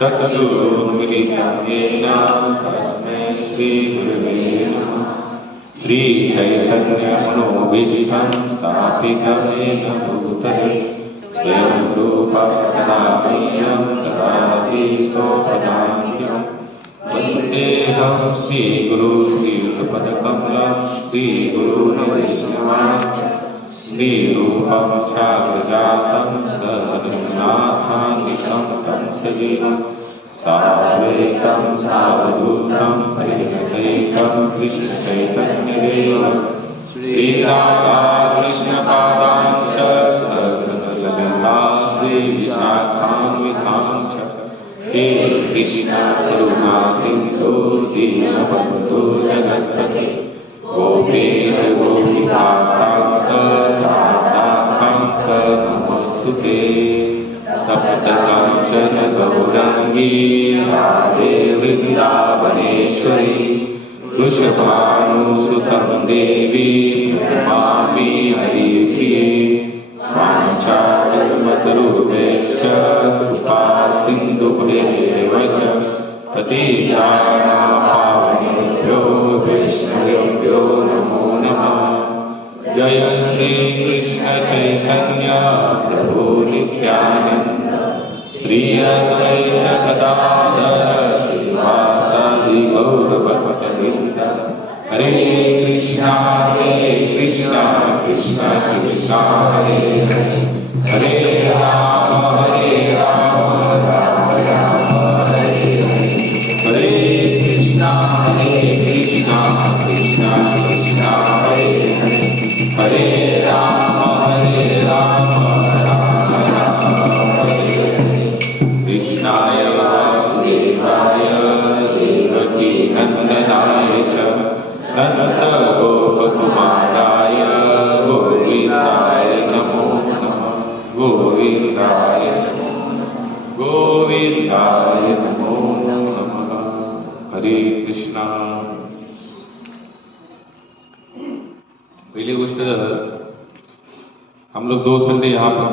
चक्षुरुन्मिलितं येन तस्मै श्रीगुरवे नमः। श्रीचैतन्यमनोभीष्टं स्थापितं येन भूतले स्वयं रूपः कदा मह्यं ददाति स्वपदान्तिकम्। वन्देऽहं श्रीगुरुं श्रीयुतपदकमलं श्रीगुरून् वैष्णवांश्च श्रीरूपं साग्रजातं सहगणनाथान्वितं तं सजीवं साद्वैतं सावधूतं परिजनसहितं कृष्णचैतन्यदेवं श्रीराधाकृष्णपादांश्च सहगणललिता श्रीविशाखान्वितांश्च। हे कृष्ण करुणा सिन्धु दीनबन्धु जगत्पते गोपेश गोपिकान्त राधाकान्त नमोऽस्तुते। तप्त काञ्चन गौराङ्गी राधे वृन्दावनेश्वरी वृषभानुसुतं देवी प्रणमामि हरिप्रिये। वाञ्छाकल्पतरुभ्यश्च कृपा सिन्धुभ्येव च पतितानां पावनेभ्यो वैष्णवेभ्यो नमो नमः। जय श्री कृष्ण चैतन्य प्रभु नित्यानंद श्री अद्वैत गदाधर श्रीवासादि गौर भक्तवृंद। हरे कृष्णा कृष्णा कृष्णा हरे हरे हरे राम राम राम हरे हरे। हरे कृष्णा कृष्णा कृष्णा हरे हरे हरे राम राम हरे हरे। कृष्णाय वासुदेवाय देवकी नंदनाय च नन्दगोपकुमाराय गोविन्दाय नमो नमः। गोविन्दाय गोविन्दाय नमो नमः। हरे कृष्णा। पहली गोष्ट, हम लोग 2 संडे यहाँ पर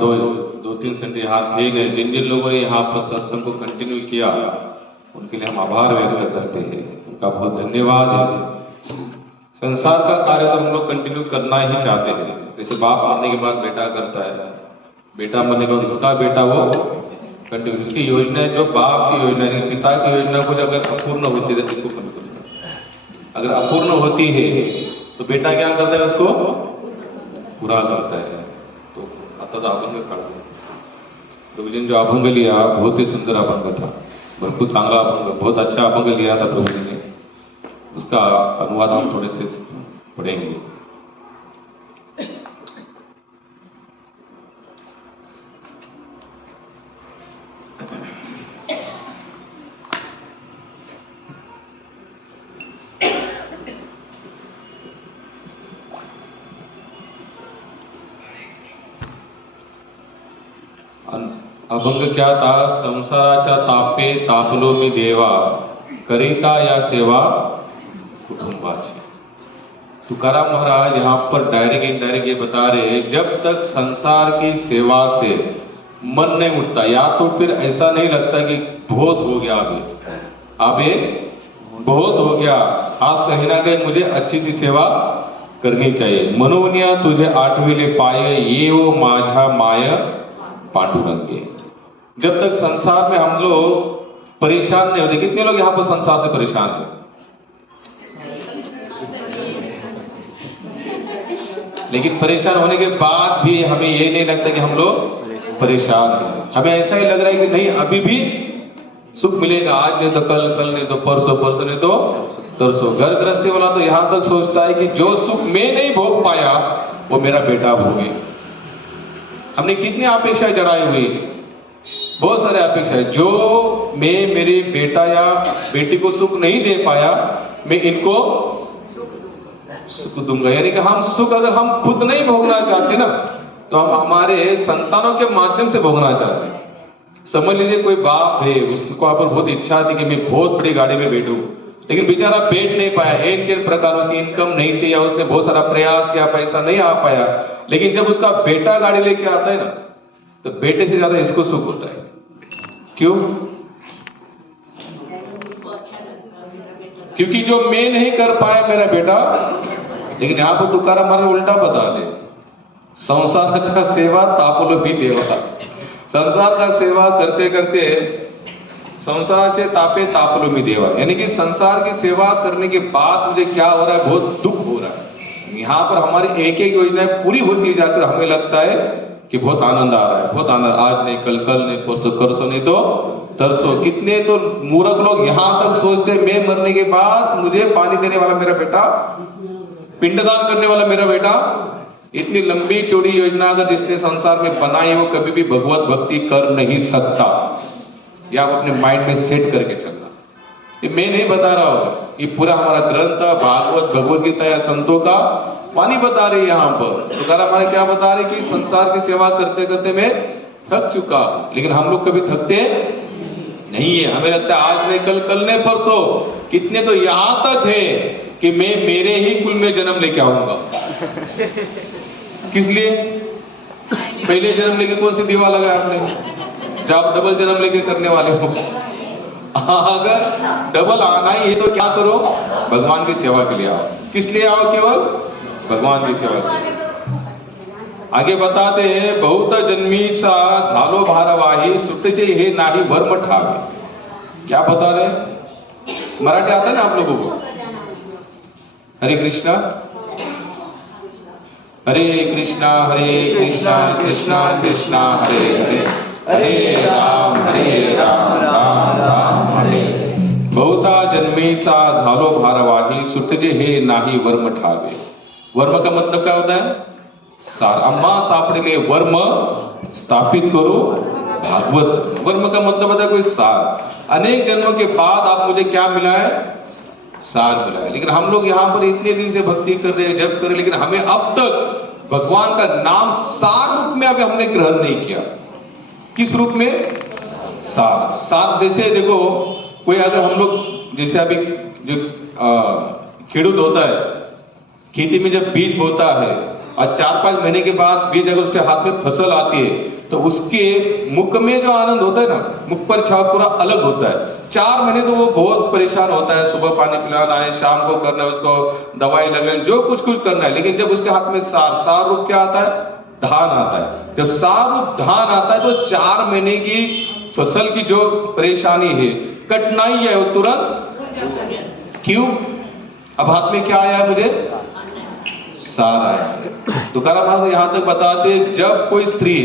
2-3 संडे यहाँ थे नहीं। जिन जिन लोगों ने यहाँ पर सत्संग को कंटिन्यू किया उनके लिए हम आभार व्यक्त करते हैं, उनका बहुत धन्यवाद है। संसार का कार्य तो हम लोग कंटिन्यू करना ही चाहते हैं। जैसे बाप मरने के बाद बेटा करता है, बेटा मरने के बाद उसका बेटा वो कंटिन्यू। उसकी योजना जो बाप की योजना है, पिता की योजना कुछ अगर अपूर्ण होती है, अगर अपूर्ण होती है तो बेटा क्या करता है, उसको पूरा करता है। तो आता तो अभंग काढतो प्रभुजी ने जो अभंग लिया बहुत ही सुंदर अभंग था, बहुत चांगला अभंग, बहुत अच्छा अभंग लिया था प्रभुजी ने। उसका अनुवाद हम थोड़े से पढ़ेंगे। अभंग क्या था? संसाराच्या तापे तापलो मी देवा, करिता या सेवा कुटुंबाची। तुकाराम महाराज यहाँ पर डायरेक्ट इनडायरेक्ट ये बता रहे हैं, जब तक संसार की सेवा से मन नहीं उठता, या तो फिर ऐसा नहीं लगता कि बहुत हो गया, अभी बहुत हो गया, आप कहीं ना कहीं मुझे अच्छी सी सेवा करनी चाहिए। मनोनिया तुझे आठविले पाय, ये वो माझा माय पांडुरंगे। जब तक संसार में हम लोग परेशान नहीं होते, कितने लोग यहाँ पर संसार से परेशान हैं? लेकिन परेशान होने के बाद भी हमें ये नहीं लगता कि हम लोग परेशान हैं। हमें ऐसा ही लग रहा है कि नहीं, अभी भी सुख मिलेगा, आज नहीं तो कल, कल नहीं तो परसों, परसों नहीं तो तरसों। घर गृहस्थी वाला तो यहां तक सोचता है कि जो सुख मैं नहीं भोग पाया वो मेरा बेटा भोगे। हमने कितनी अपेक्षाएं जड़ाई हुई, बहुत सारे अपेक्षाएं, जो मैं मेरे बेटा या बेटी को सुख नहीं दे पाया, मैं इनको सुख दूंगा। यानी कि हम सुख अगर हम खुद नहीं भोगना चाहते ना, तो हम हमारे संतानों के माध्यम से भोगना चाहते हैं। समझ लीजिए कोई बाप है, उसको आप पर बहुत इच्छा थी कि मैं बहुत बड़ी गाड़ी में बैठूं, लेकिन बेचारा बैठ नहीं पाया, एक प्रकार उसकी इनकम नहीं थी, या उसने बहुत सारा प्रयास किया, पैसा नहीं आ पाया। लेकिन जब उसका बेटा गाड़ी लेके आता है ना, तो बेटे से ज्यादा इसको सुख होता है। क्यों? क्योंकि जो मैं नहीं कर पाया मेरा बेटा, लेकिन यहाँ पर तुकाराम महाराज उल्टा बता दे, संसाराचा सेवा तापलो भी देवा। संसार का सेवा करते करते संसार से तापे तापलो मी देवा, यानी कि संसार की सेवा करने के बाद मुझे क्या हो रहा है, बहुत दुख हो रहा है। यहाँ पर हमारी एक एक योजनाएं पूरी होती जाती है, हमें लगता है कि बहुत आनंद आ रहा है, बहुत आनंद, आज नहीं कल नहीं परसों नहीं तो तरसों। कितने तो मूर्ख लोग यहाँ तक सोचते मैं मरने के बाद मुझे पानी देने वाला मेरा बेटा, पिंडदान करने वाला मेरा बेटा। इतनी लंबी चौड़ी योजना अगर जिसने संसार में बनाई वो कभी भी भगवत भक्ति कर नहीं सकता। ये आप अपने माइंड में सेट करके चलना। ये मैं नहीं बता रहा हूं, ये पूरा हमारा ग्रंथ भागवत भगवत गीता या संतों का वाणी बता रही है। यहाँ पर तुकाराम हमारे क्या बता रहे कि संसार की सेवा करते करते मैं थक चुका, लेकिन हम लोग कभी थकते नहीं है। हमें लगता है आज नहीं कल नहीं परसों। कितने तो यहां तक है कि मैं मेरे ही कुल में जन्म लेके आऊंगा। किस लिए? पहले जन्म लेके कौन सी दीवा लगा आपने, जब आप डबल जन्म लेके करने वाले हो। अगर डबल आना ही है तो क्या करो, भगवान की सेवा के लिए आओ। किस लिए आओ? केवल भगवान की सेवा के लिए। आगे बताते हैं, बहुत जन्मीचा झालो भारवाही सुटचे हे नाही वर्म ठावे। क्या बता रहे? मराठी आता है ना आप लोगों को? हरे कृष्णा कृष्णा कृष्णा कृष्णा हरे हरे, हरे राम राम राम हरे। बहुता जन्मेचा झालो भारवाही सुटजे हे नाही वर्म ठावे। वर्म का मतलब क्या होता है? सार। अम्मा सापडले वर्म स्थापित करो भागवत। वर्म का मतलब होता है कोई सार। अनेक जन्मों के बाद आप मुझे क्या मिला है? सार मिला है। लेकिन हम लोग यहाँ पर इतने दिन से भक्ति कर रहे हैं, जप कर रहे हैं, लेकिन हमें अब तक भगवान का नाम सार रूप में अभी हमने ग्रहण नहीं किया। किस रूप में? सार। सार जैसे देखो, कोई अगर हम लोग जैसे अभी जो खेडूत होता है, खेती में जब बीज बोता है और 4-5 महीने के बाद बीज अगर उसके हाथ में फसल आती है तो उसके मुख में जो आनंद होता है ना, मुख पर छाव पूरा अलग होता है। 4 महीने तो वो बहुत परेशान होता है, सुबह पानी पिलाना है, शाम को करना है, उसको दवाई लगाना, जो कुछ करना है। लेकिन जब उसके हाथ में सार रूप क्या आता है? धान आता है। जब सार रूप धान आता है तो 4 महीने की फसल की जो परेशानी है, कठिनाई है, वो तुरंत क्यों? अब हाथ में क्या आया है मुझे? सार आया है। तुकाराम महाराज यहां तक बताते, जब कोई स्त्री,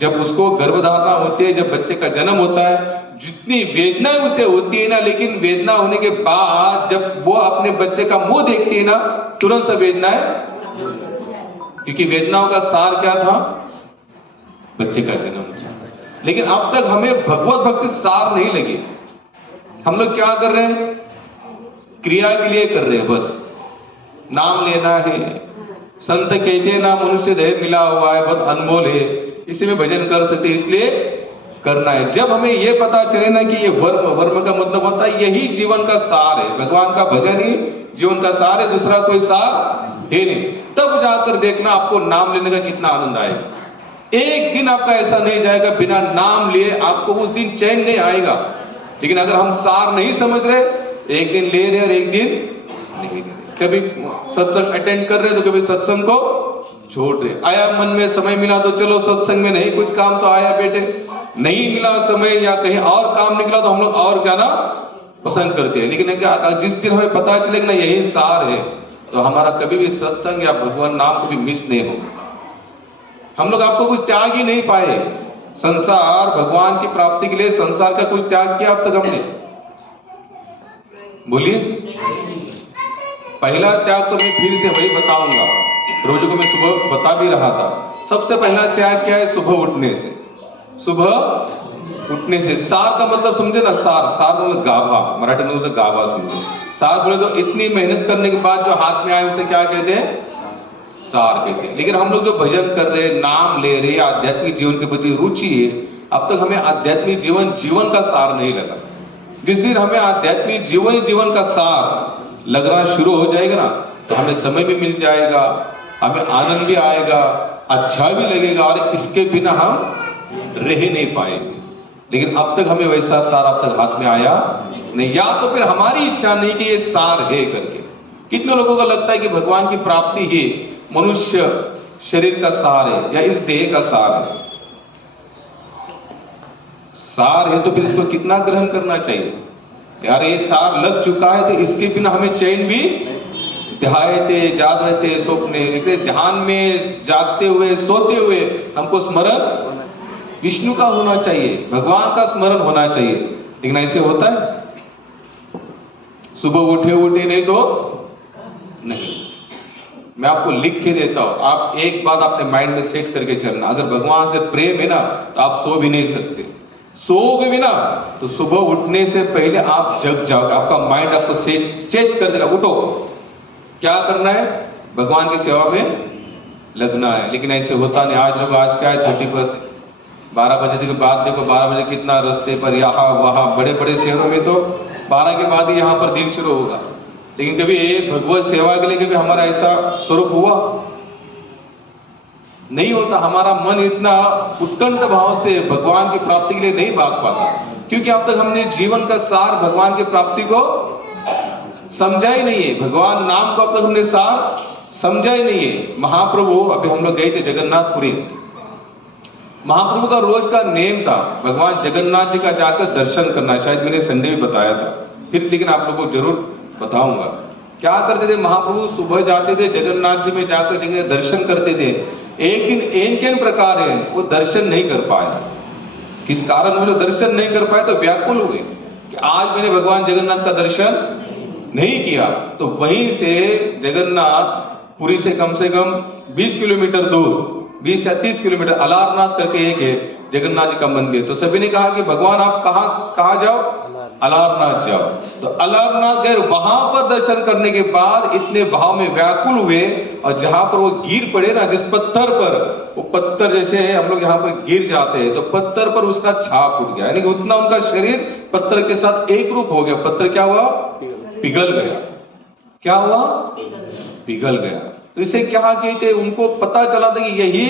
जब उसको गर्भधारणा होती है, जब बच्चे का जन्म होता है, जितनी वेदना उसे होती है ना, लेकिन वेदना होने के बाद जब वो अपने बच्चे का मुंह देखती है ना, तुरंत से वेदना है, क्योंकि वेदनाओं का सार क्या था? बच्चे का जन्म। लेकिन अब तक हमें भगवत भक्ति सार नहीं लगी। हम लोग क्या कर रहे हैं? क्रिया के लिए कर रहे हैं, बस नाम लेना है। संत कहते हैं ना, मनुष्य देह मिला हुआ है, बहुत अनमोल है, इसी में भजन कर सकते, इसलिए करना है। जब हमें यह पता चले ना कि ये वर्म का मतलब होता है यही जीवन का सार है, भगवान का भजन ही जीवन का सार है, दूसरा कोई सार है नहीं, तब जाकर देखना आपको नाम लेने का कितना आनंद आएगा। एक दिन आपका ऐसा नहीं जाएगा बिना नाम लिए, आपको उस दिन चैन नहीं आएगा। लेकिन अगर हम सार नहीं समझ रहे, एक दिन ले रहे और एक दिन नहीं ले रहे, कभी सत्संग अटेंड कर रहे तो कभी सत्संग को छोड़ रहे। आया मन में समय मिला तो चलो सत्संग में, नहीं कुछ काम तो आया बेटे, नहीं मिला समय या कहीं और काम निकला तो हम लोग और जाना पसंद करते हैं। लेकिन जिस दिन हमें पता चलेगा ना यही सार है, तो हमारा कभी भी सत्संग या भगवान नाम कभी मिस नहीं होगा। हम लोग आपको कुछ त्याग ही नहीं पाए। संसार भगवान की प्राप्ति के लिए संसार का कुछ त्याग किया अब तक हमने? बोलिए। पहला त्याग तो मैं फिर से वही बताऊंगा, रोजों को मैं सुबह बता भी रहा था। सबसे पहला त्याग क्या है? सुबह उठने से। सुबह उठने से। सार का मतलब समझे ना, सार मतलब गाभा, मराठी में उसे गाभा समझे। सार बोले तो इतनी मेहनत करने के बाद जो हाथ में आए उसे क्या कहते हैं? सार कहते हैं। लेकिन हम लोग जो भजन कर रहे हैं, नाम ले रहे हैं, आध्यात्मिक जीवन के प्रति रुचि है, अब तक हमें आध्यात्मिक जीवन का सार नहीं लगा। जिस दिन हमें आध्यात्मिक जीवन का सार लगना शुरू हो जाएगा ना, तो हमें समय भी मिल जाएगा, हमें आनंद भी आएगा, अच्छा भी लगेगा, और इसके बिना हम रह नहीं पाएंगे। लेकिन अब तक हमें वैसा सार अब तक हाथ में आया नहीं, या तो फिर हमारी इच्छा नहीं कि ये सार है करके। कितने लोगों को लगता है कि भगवान की प्राप्ति ही मनुष्य शरीर का सार है या इस देह का सार है। सार है तो फिर इसको कितना ग्रहण करना चाहिए यार। ये सार लग चुका है तो इसके बिना हमें चैन भी ध्यायते जागरते स्वप्ने, ध्यान में जागते हुए सोते हुए हमको स्मरण विष्णु का होना चाहिए, भगवान का स्मरण होना चाहिए। लेकिन ऐसे होता है? सुबह उठे नहीं तो नहीं। मैं आपको लिख के देता हूं, आप एक बात अपने माइंड में सेट करके चलना, अगर भगवान से प्रेम है ना तो आप सो भी नहीं सकते। सोओगे भी ना तो सुबह उठने से पहले आप जग जाओगे, आपका माइंड आपको चेत कर देगा, उठो क्या करना है, भगवान की सेवा में लगना है। लेकिन ऐसे होता नहीं। आज लोग आज क्या है 30% 12 बजे के बाद देखो, 12 बजे कितना रास्ते पर यहाँ वहां बड़े बड़े शहरों में तो 12 के बाद ही यहाँ पर दिन शुरू होगा। लेकिन कभी भगवत सेवा के लिए कभी हमारा ऐसा स्वरूप हुआ नहीं होता। हमारा मन इतना उत्कंठ भाव से भगवान की प्राप्ति के लिए नहीं भाग पाता, क्योंकि अब तक हमने जीवन का सार भगवान की प्राप्ति को समझा ही नहीं है। भगवान नाम को अब तक हमने सार समझा ही नहीं है। महाप्रभु, अभी हम लोग गए थे जगन्नाथपुरी, महाप्रभु का रोज का नेम था भगवान जगन्नाथ जी का जाकर दर्शन करना। शायद मैंने संडे में बताया था, फिर लेकिन आप लोगों को जरूर बताऊंगा। क्या करते थे महाप्रभु? सुबह जाते थे जगन्नाथ जी में, जाकर जगह दर्शन करते थे। एक दिन एक प्रकार है वो दर्शन नहीं कर पाया। किस कारण वो दर्शन नहीं कर पाए? तो व्याकुल हुए कि आज मैंने भगवान जगन्नाथ का दर्शन नहीं किया। तो वहीं से जगन्नाथ पुरी से कम 20 किलोमीटर दूर, 20 या 30 किलोमीटर अलारनाथ करके एक है जगन्नाथ जी का मंदिर। तो सभी ने कहा कि भगवान आप कहाँ जाओ? अलारनाथ जाओ। तो अलारनाथ गए, वहां पर दर्शन करने के बाद इतने भाव में व्याकुल हुए, और जहां पर वो गिर पड़े ना, जिस पत्थर पर, वो पत्थर जैसे हम लोग यहाँ पर गिर जाते हैं तो पत्थर पर उसका छाप उठ गया, यानी कि उतना उनका शरीर पत्थर के साथ एक रूप हो गया। पत्थर क्या हुआ? पिघल गया। क्या हुआ? पिघल गया। तो इसे क्या कहते? उनको पता चला था कि यही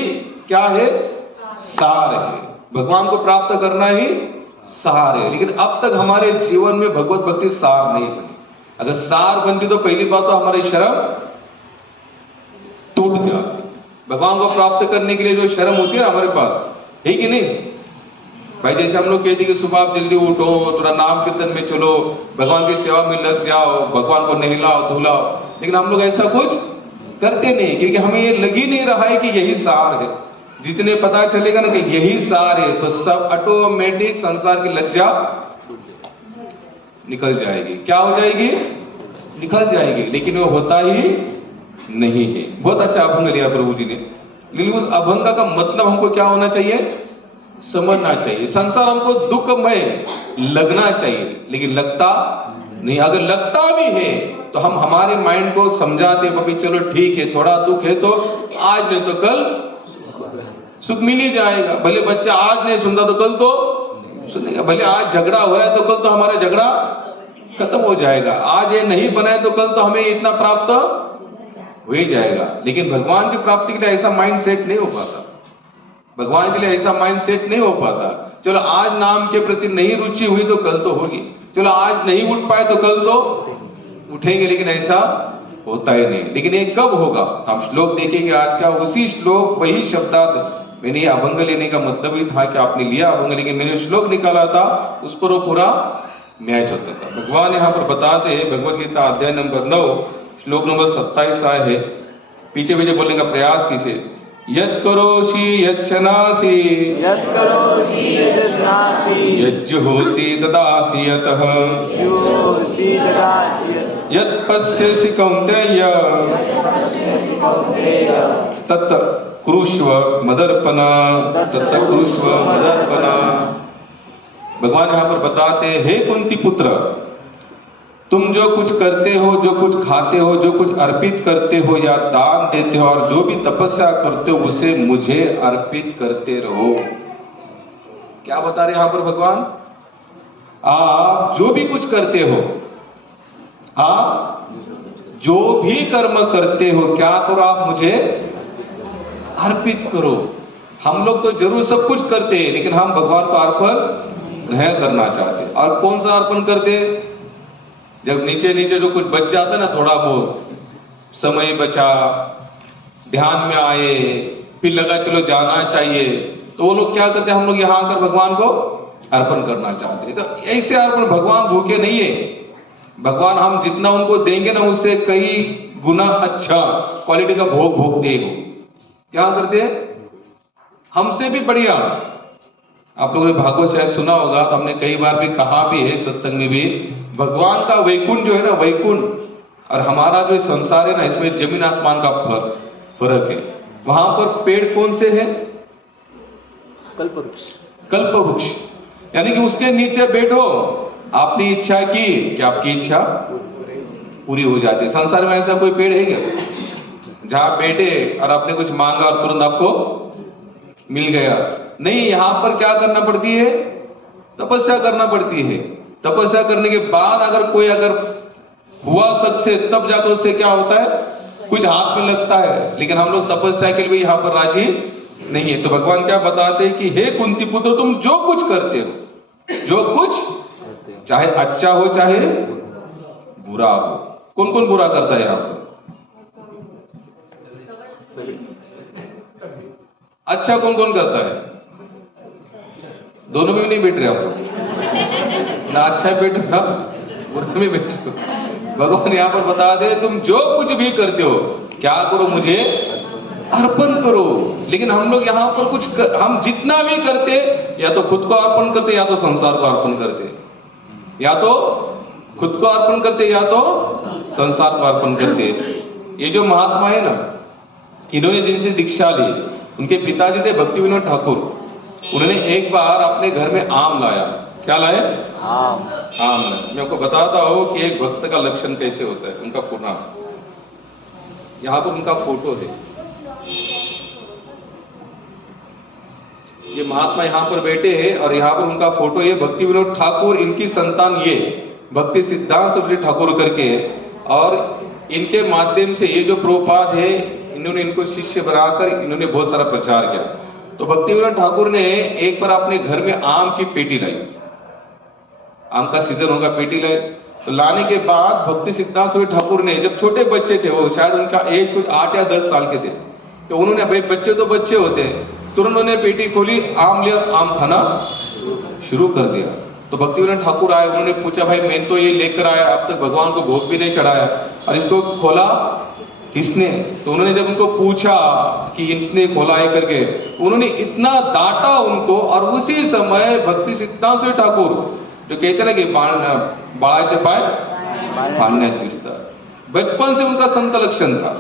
क्या है? सार है। भगवान को प्राप्त करना ही सार है। लेकिन अब तक हमारे जीवन में भगवत भक्ति सार नहीं बनी। अगर सार बनती तो पहली बात तो हमारी शर्म टूट जाती। भगवान को प्राप्त करने के लिए जो शर्म होती है हमारे पास, है कि नहीं भाई? जैसे हम लोग कहते हैं कि सुबह आप जल्दी उठो, थोड़ा नाम कीर्तन में चलो, भगवान की सेवा में लग जाओ, भगवान को नहलाओ धुलाओ, लेकिन हम लोग ऐसा कुछ करते नहीं, क्योंकि हमें ये लग ही नहीं रहा है कि यही सार है। जितने पता चलेगा ना कि यही सार है तो सब ऑटोमेटिक संसार की लज्जा निकल जाएगी। क्या हो जाएगी? निकल जाएगी। लेकिन वो होता ही नहीं है। बहुत अच्छा अभंग लिया प्रभु जी ने, लेकिन उस अभंग का मतलब हमको क्या होना चाहिए? समझना चाहिए। संसार हमको दुखमय लगना चाहिए, लेकिन लगता नहीं। अगर लगता भी है तो हम हमारे माइंड को समझाते हैं, चलो ठीक है, थोड़ा दुख है तो आज नहीं तो कल सुख मिल ही जाएगा। भले बच्चा आज नहीं सुनता तो कल तो सुनेगा। भले आज झगड़ा हो रहा है तो कल तो हमारा झगड़ा खत्म हो जाएगा। आज ये नहीं बनाए तो कल तो हमें इतना प्राप्त हो ही जाएगा। लेकिन भगवान की प्राप्ति के लिए ऐसा माइंड सेट नहीं हो पाता। भगवान के लिए ऐसा माइंड सेट नहीं हो पाता। चलो आज नाम के प्रति नहीं रुचि हुई तो कल तो होगी, चलो आज नहीं उठ पाए तो कल तो उठेंगे, लेकिन ऐसा होता ही नहीं। लेकिन ये कब होगा? हम श्लोक देखेंगे आज का, उसी श्लोक वही शब्दार्थ। मैंने ये अभंग लेने का मतलब ही था कि आपने लिया अभंग, लेकिन मैंने श्लोक निकाला था उस पर वो पूरा मैच होता था। भगवान यहाँ पर बताते हैं, भगवद गीता अध्याय नंबर 9 श्लोक नंबर 27 आए है। पीछे पीछे बोलने का प्रयास कीजिए। यत् करोषि यच्छनासि यज्जुहोषि ददासि यतः यत् पश्यसि कौन्तेय तत् कुरुष्व मदर्पणा तत् कुरुष्व मदर्पणा। भगवान यहाँ पर बताते हैं, हे कुंती पुत्र, तुम जो कुछ करते हो, जो कुछ खाते हो, जो कुछ अर्पित करते हो या दान देते हो, और जो भी तपस्या करते हो उसे मुझे अर्पित करते रहो। क्या बता रहे यहाँ पर भगवान? आप जो भी कुछ करते हो, आप जो भी कर्म करते हो, क्या करो? आप मुझे अर्पित करो। हम लोग तो जरूर सब कुछ करते हैं, लेकिन हम भगवान को अर्पण नहीं करना चाहते। और कौन सा अर्पण करते? जब नीचे नीचे जो कुछ बच जाता है ना, थोड़ा बहुत समय बचा, ध्यान में आए, फिर लगा चलो जाना चाहिए, तो वो लोग क्या करते हैं, हम लोग यहाँ आकर भगवान को अर्पण करना चाहते हैं। तो ऐसे अर्पण, भगवान भूखे नहीं है। भगवान हम जितना उनको देंगे ना, उससे कई गुना अच्छा क्वालिटी का भोग भोगते हो। क्या करते हैं, हमसे भी बढ़िया। आप लोगों ने भागवत शायद सुना होगा, तो हमने कई बार भी कहा भी है सत्संग में भी, भगवान का वैकुंठ जो है ना, वैकुंठ और हमारा जो संसार है ना, इसमें जमीन आसमान का फर्क है। वहां पर पेड़ कौन से हैं, कल्पवृक्ष। कल्पवृक्ष, यानी कि उसके नीचे बैठो, आपने इच्छा की कि आपकी इच्छा पूरी हो जाती है। संसार में ऐसा कोई पेड़ है क्या, जहां बैठे और आपने कुछ मांगा और तुरंत आपको मिल गया? नहीं, यहां पर क्या करना पड़ती है, तपस्या करना पड़ती है। तपस्या करने के बाद अगर कोई हुआ सक्सेस, तब जाकर उससे क्या होता है, कुछ हाथ में लगता है। लेकिन हम लोग तपस्या के लिए यहां पर राजी नहीं है। तो भगवान क्या बताते हैं कि हे कुंती पुत्र, तुम जो कुछ करते हो, जो कुछ, चाहे अच्छा हो चाहे बुरा हो। कौन कौन बुरा करता है यहां पर? अच्छा कौन कौन करता है? दोनों में भी नहीं बैठ रहे आप लोग, ना अच्छा बैठ ना बुरा में बैठ। भगवान यहां पर बता दे, तुम जो कुछ भी करते हो क्या करो, मुझे अर्पण करो। लेकिन हम लोग यहां पर हम जितना भी करते, या तो खुद को अर्पण करते, या तो संसार को अर्पण करते, या तो खुद को अर्पण करते, या तो संसार को अर्पण करते। ये जो महात्मा है ना, इन्होंने जिनसे दीक्षा ली, उनके पिताजी थे भक्ति विनोद ठाकुर। उन्होंने एक बार अपने घर में आम लाया। क्या लाए? आम लाए। मैं आपको बताता हूं कि एक भक्त का लक्षण कैसे होता है। उनका पूरा यहां पर उनका फोटो है, ये महात्मा यहां पर बैठे हैं और यहां पर उनका फोटो है, भक्ति विनोद ठाकुर। इनकी संतान ये भक्ति सिद्धांत सरस्वती ठाकुर करके, और इनके माध्यम से ये जो प्रभुपाद है, इन्होंने इनको शिष्य बनाकर इन्होंने बहुत सारा प्रचार किया। तो भक्ति विनोद ठाकुर ने एक बार अपने घर में आम की पेटी लाई, आम का सीजन होगा, पेटी लाई। तो लाने के बाद भक्ति सिद्धांत सरस्वती ठाकुर ने, जब छोटे बच्चे थे, वो शायद उनका एज कुछ 8 या 10 साल के थे, तो उन्होंने, भाई बच्चे तो बच्चे होते हैं, तुरंत उन्होंने पेटी खोली, आम लिया, आम खाना शुरू कर दिया। तो भक्ति विनोद ठाकुर आए, उन्होंने पूछा, भाई मैं तो ये लेकर आया, अब तक भगवान को भोग भी नहीं चढ़ाया, और इसको खोला किसने? तो उन्होंने जब उनको पूछा कि इसने खोला है करके, उन्होंने इतना डांटा उनको। और उसी समय भक्ति सिद्धांत सरस्वती ठाकुर, जो कहते ना कि बाळाचे पाय पाळण्यात दिसतात, बचपन से उनका संत लक्षण था।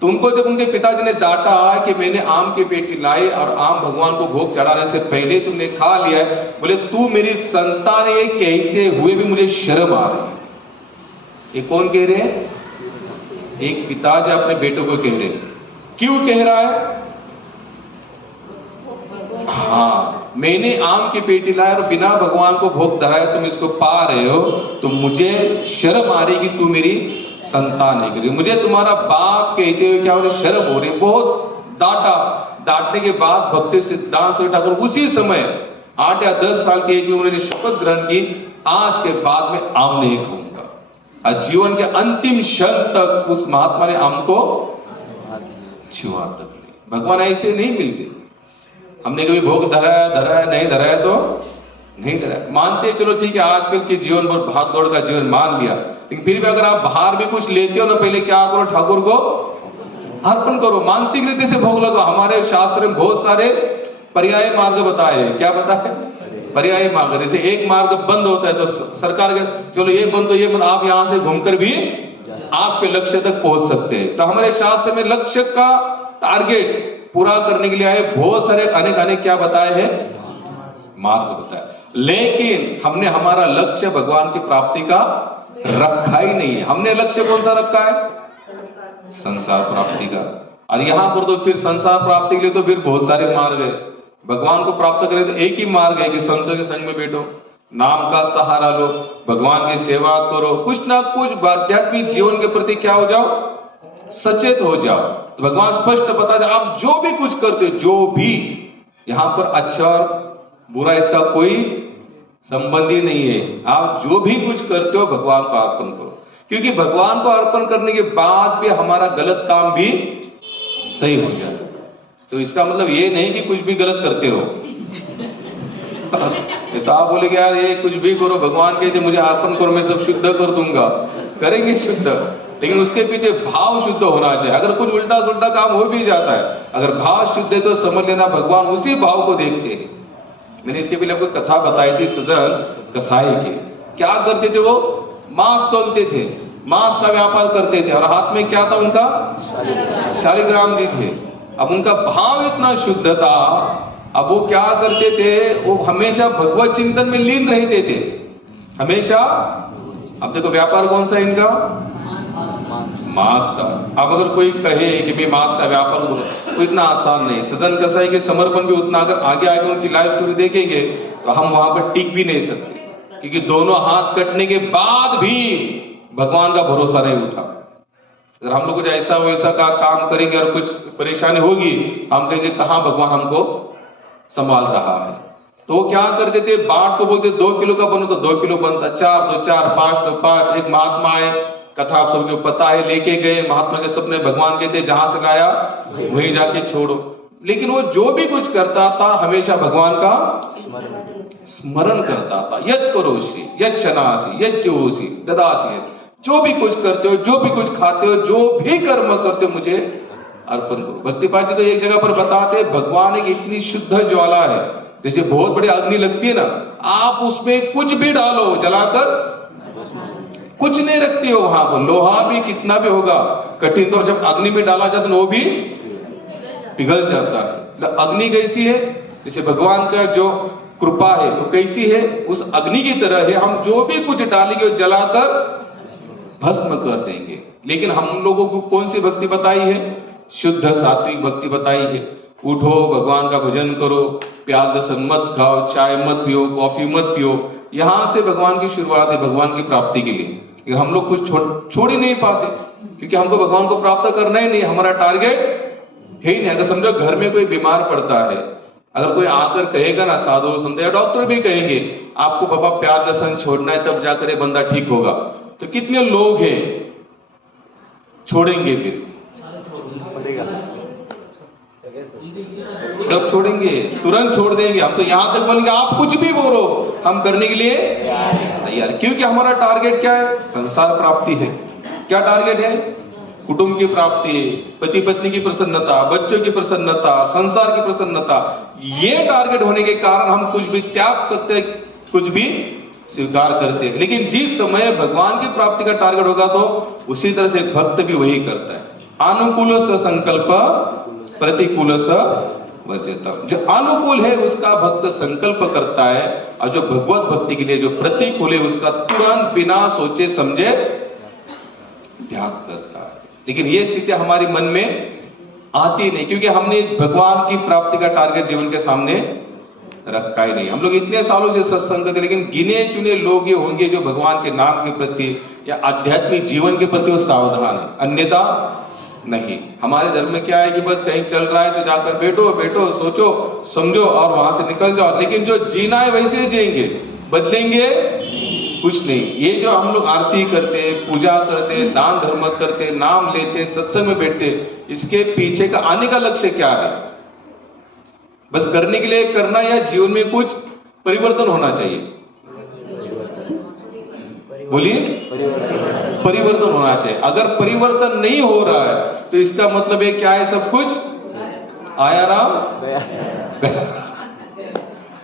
तो उनको जब उनके पिताजी ने डांटा कि मैंने आम की पेटी लाई और आम भगवान को भोग चढ़ाने से पहले तुमने खा लिया है, बोले तू मेरी संतान है, कहते हुए भी मुझे शर्म आ रही है। ये कौन कह रहे हैं? एक पिताजी अपने बेटों को कह रहे हैं। क्यों कह रहा है? हाँ, मैंने आम की पेटी लाया और बिना भगवान को भोग धराया तुम इसको पा रहे हो, तो मुझे शर्म आ रही कि तू मेरी संतान है करके, मुझे तुम्हारा बाप कहते हुए क्या हो रही, शर्म हो रही। बहुत डांटा। डांटने के बाद भक्ति सिद्धांत सरस्वती ठाकुर उसी समय 8 या 10 साल की एज में उन्होंने शपथ ग्रहण की, आज के बाद में आम नहीं खाऊंगा। और जीवन के अंतिम क्षण तक उस महात्मा ने आम को छुआ तक नहीं। भगवान ऐसे नहीं मिलते। हमने कभी भोग धराया नहीं धराया तो नहीं धराया, मानते चलो ठीक है, आजकल के जीवन पर भाग दौड़ का जीवन मान लिया, लेकिन फिर भी अगर आप बाहर भी कुछ लेते हो ना, पहले क्या करो, ठाकुर को अर्पण करो, मानसिक रीति से भोग लगाओ। हमारे शास्त्र में बहुत सारे पर्याय मार्ग बताए। क्या बताए? पर्याय मार्ग। जैसे एक मार्ग बंद होता है तो सरकार के चलो ये बंद, तो ये बंद, आप यहां से घूमकर भी आपके लक्ष्य तक पहुंच सकते हैं। तो हमारे शास्त्र में लक्ष्य का टारगेट पूरा करने के लिए आए बहुत सारे अनेक क्या बताए हैं, मार्ग बताया। लेकिन हमने हमारा लक्ष्य भगवान की प्राप्ति का रखा ही नहीं है। हमने लक्ष्य कौन सा रखा है? संसार प्राप्ति का। और यहां पर तो फिर संसार प्राप्ति के लिए तो फिर बहुत सारे मार्ग है। भगवान को प्राप्त करें तो एक ही मार्ग है कि संतों के संग में बैठो, नाम का सहारा लो, भगवान की सेवा करो, कुछ ना कुछ आध्यात्मिक जीवन के प्रति क्या हो जाओ, सचेत हो जाओ। तो भगवान स्पष्ट बता दे, आप जो भी कुछ करते हो, जो भी, यहां पर अच्छा और बुरा इसका कोई संबंध ही नहीं है। आप जो भी कुछ करते हो भगवान को अर्पण करो। क्योंकि भगवान को अर्पण करने के बाद भी हमारा गलत काम भी सही हो जाए। तो इसका मतलब ये नहीं कि कुछ भी गलत करते रहो। तो आप बोलेगे यार ये कुछ भी करो, भगवान कहते मुझे अर्पण करो, मैं सब शुद्ध कर दूंगा, करेंगे शुद्ध, लेकिन उसके पीछे भाव शुद्ध होना चाहिए। अगर कुछ उल्टा सुल्टा काम हो भी जाता है, अगर भाव शुद्ध है तो समझ लेना भगवान उसी भाव को देखते हैं। मैंने इसके पहले आपको कथा बताई थी सजन कसाई की। क्या करते थे वो? मांस तोलते थे, मांस का व्यापार करते थे, और हाथ में क्या था उनका? शालिग्राम जी थे। अब उनका भाव इतना शुद्ध था, अब वो क्या करते थे, वो हमेशा भगवत चिंतन में लीन रहते थे, हमेशा। अब देखो व्यापार कौन सा इनका? मांस का। अब अगर कोई कहे कि मैं मांस का व्यापार करूं, तो इतना आसान नहीं। सजन कसाई के समर्पण भी उतना, अगर आगे आगे उनकी लाइफ स्टोरी देखेंगे तो हम वहां पर टिक भी नहीं सकते, क्योंकि दोनों हाथ कटने के बाद भी भगवान का भरोसा नहीं उठा। अगर हम लोग कुछ ऐसा वैसा का काम करेंगे और कुछ परेशानी होगी, हम कहेंगे कहां भगवान हमको संभाल रहा है। तो वो क्या करते थे, बाट को बोलते 2 किलो का बनो तो 2 किलो बनता, 4 तो 4, 5 तो 5। एक महात्मा है, कथा आप सबको पता है, लेके गए महात्मा के सपने, भगवान कहते जहां से लाया वहीं जाके छोड़ो। लेकिन वो जो भी कुछ करता था हमेशा भगवान का स्मरण करता था। यत् करोषि यत् शनासि यत् जोषि ददासि, जो भी कुछ करते हो, जो भी कुछ खाते हो, जो भी कर्म करते हो, मुझे अर्पण करो। भक्तिपाद जी तो एक जगह पर बताते, भगवान एक इतनी शुद्ध ज्वाला है, जैसे बहुत बड़ी अग्नि लगती है ना, आप उसमें कुछ भी डालो जलाकर कुछ नहीं रखती हो वहां पर। लोहा भी कितना भी होगा कठिन, तो जब अग्नि में डाला जाता है वो भी पिघल जाता है। अग्नि कैसी है? जैसे भगवान का जो कृपा है वो कैसी है? उस अग्नि की तरह है। हम जो भी कुछ डालेंगे वो जलाकर भस्म कर देंगे। लेकिन हम लोगों को कौन सी भक्ति बताई है? शुद्ध सात्विक भक्ति बताई है। उठो, भगवान का भजन करो, प्याज लहसुन मत खाओ, चाय मत पियो, कॉफी मत पियो। यहां से भगवान की शुरुआत है, भगवान की प्राप्ति के लिए। हम लोग कुछ छोड़ ही नहीं पाते, क्योंकि हमको भगवान को प्राप्त करना ही नहीं, हमारा टारगेट है ही नहीं। अगर समझो घर में कोई बीमार पड़ता है, अगर कोई आकर कहेगा ना, साधु संत या डॉक्टर भी कहेंगे आपको बाबा प्याज लहसुन छोड़ना है तब जाकर ये बंदा ठीक होगा, तो कितने लोग हैं छोड़ेंगे? फिर सब छोड़ेंगे, तुरंत छोड़ देंगे। हम तो यहां तक बोलेंगे आप कुछ भी बोलो, हम करने के लिए तैयार, क्योंकि हमारा टारगेट क्या है? संसार प्राप्ति है। क्या टारगेट है? कुटुंब की प्राप्ति, पति पत्नी की प्रसन्नता, बच्चों की प्रसन्नता, संसार की प्रसन्नता। ये टारगेट होने के कारण हम कुछ भी त्याग सकते हैं, कुछ भी स्वीकार करते हैं। लेकिन जिस समय भगवान की प्राप्ति का टारगेट होगा तो उसी तरह से भक्त भी वही करता है। अनुकूल स संकल्प प्रतिकूल स वर्जितम्। जो अनुकूल है उसका भक्त संकल्प करता है, और जो भगवत भक्ति के लिए जो प्रतिकूल है उसका तुरंत बिना सोचे समझे त्याग करता है। लेकिन ये स्थिति हमारी मन में आती नहीं, क्योंकि हमने भगवान की प्राप्ति का टारगेट जीवन के सामने रखा ही नहीं। हम लोग इतने सालों से सत्संग करते, लेकिन गिने चुने लोग ये होंगे जो भगवान के नाम के प्रति या आध्यात्मिक जीवन के प्रति वो सावधान है, अन्यथा नहीं। हमारे धर्म में क्या है कि बस कहीं चल रहा है तो जाकर बैठो बैठो, सोचो समझो और वहां से निकल जाओ। लेकिन जो जीना है वैसे जिएंगे, बदलेंगे कुछ नहीं। ये जो हम लोग आरती करते, पूजा करते, दान धर्म करते, नाम लेते, सत्संग में बैठते, इसके पीछे का आने का लक्ष्य क्या है? बस करने के लिए करना, या जीवन में कुछ परिवर्तन होना चाहिए? बोलिए, परिवर्तन होना चाहिए। अगर परिवर्तन नहीं हो रहा है तो इसका मतलब है क्या है? सब कुछ आया राम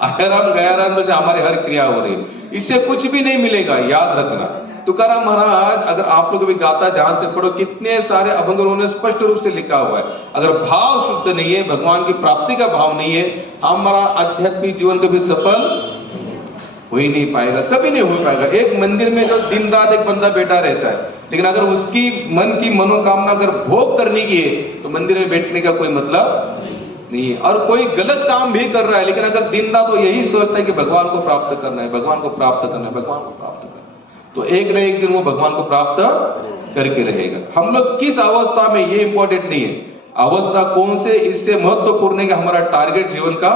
आया राम गया राम जैसे हमारी हर क्रिया हो रही है, इससे कुछ भी नहीं मिलेगा। याद रखना, तुकाराम महाराज, अगर आप लोग भी गाथा ध्यान से पढ़ो, कितने सारे अभंग उन्होंने स्पष्ट रूप से लिखा हुआ है। अगर भाव शुद्ध नहीं है, भगवान की प्राप्ति का भाव नहीं है, हमारा आध्यात्मिक जीवन कभी सफल हो ही नहीं पाएगा, कभी नहीं हो पाएगा। एक मंदिर में जो दिन रात एक बंदा बैठा रहता है, लेकिन अगर उसकी मन की मनोकामना अगर भोग करने की है तो मंदिर में बैठने का कोई मतलब नहीं है। और कोई गलत काम भी कर रहा है, लेकिन अगर दिन रात वो यही सोचता है कि भगवान को प्राप्त करना है, भगवान को प्राप्त करना है, भगवान को प्राप्त करना है, तो एक न एक दिन वो भगवान को प्राप्त करके रहेगा। हम लोग किस अवस्था में, ये इंपॉर्टेंट नहीं है, अवस्था कौन से, इससे महत्वपूर्ण है कि हमारा टारगेट जीवन का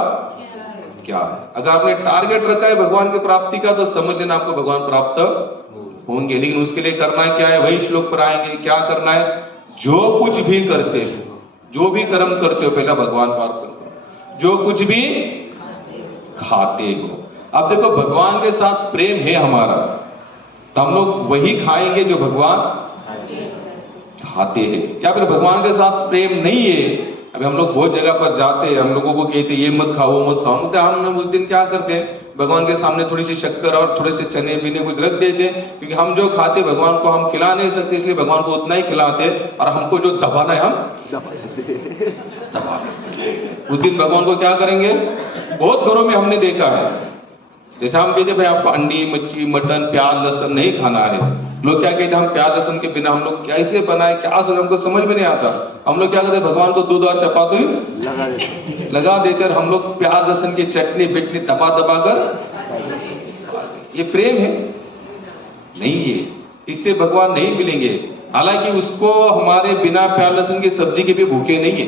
क्या है। अगर आपने टारगेट रखा है भगवान की प्राप्ति का, तो समझ लेना आपको भगवान प्राप्त होंगे। लेकिन उसके लिए करना क्या है, वही श्लोक पर आएंगे। क्या करना है, जो कुछ भी करते हो, जो भी कर्म करते हो, पहला भगवान को अर्पण करो। जो कुछ भी खाते हो, अब देखो भगवान के साथ प्रेम है हमारा, तो हम लोग वही खाएंगे जो भगवान खाते हैं। या फिर भगवान के साथ प्रेम नहीं है, अभी हम लोग बहुत जगह पर जाते हैं, हम लोगों को कहते हैं ये मत खाओ वो मत खाओ, तो हम उस दिन क्या करते हैं, भगवान के सामने थोड़ी सी शक्कर और थोड़े से चने पीने कुछ रख देते हैं, क्योंकि हम जो खाते भगवान को हम खिला नहीं सकते, इसलिए भगवान को उतना ही खिलाते, और हमको जो दबाना है हम दबा देते। उस दिन भगवान को क्या करेंगे, बहुत घरों में हमने देखा है, जैसे हम कहते भाई आप अंडी मच्छी मटन प्याज लहसुन नहीं खाना है, लोग क्या कहते हैं हम प्याज लहसुन के बिना हम लोग कैसे बनाए, क्या सोच, हमको समझ में नहीं आता। हम लोग क्या करते हैं, भगवान को दूध और चपाती लगा देते और हम लोग प्याज लहसुन की चटनी बिटनी दबा दबा कर, ये प्रेम है नहीं है, इससे भगवान नहीं मिलेंगे। हालांकि उसको हमारे बिना प्याज लहसुन की सब्जी के भी भूखे नहीं है,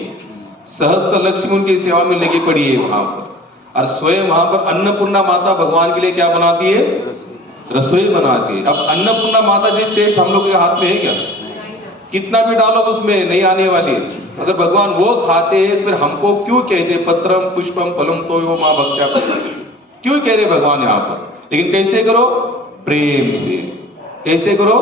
सहस्त्र लक्ष्मी उनकी सेवा में लगी पड़ी है वहां पर, और स्वयं वहां पर अन्नपूर्णा माता भगवान के लिए क्या बनाती है, रसोई बनाती है। अब अन्नपूर्णा माता जी टेस्ट हम लोग के हाथ में है क्या, कितना भी डालो उसमें नहीं आने वाली है। अगर भगवान वो खाते हैं, फिर हमको क्यों कहते पत्रम पुष्पम फलम तो वो मां भक्त्या, क्यों कह रहे भगवान यहाँ पर। लेकिन कैसे करो, प्रेम से, कैसे करो,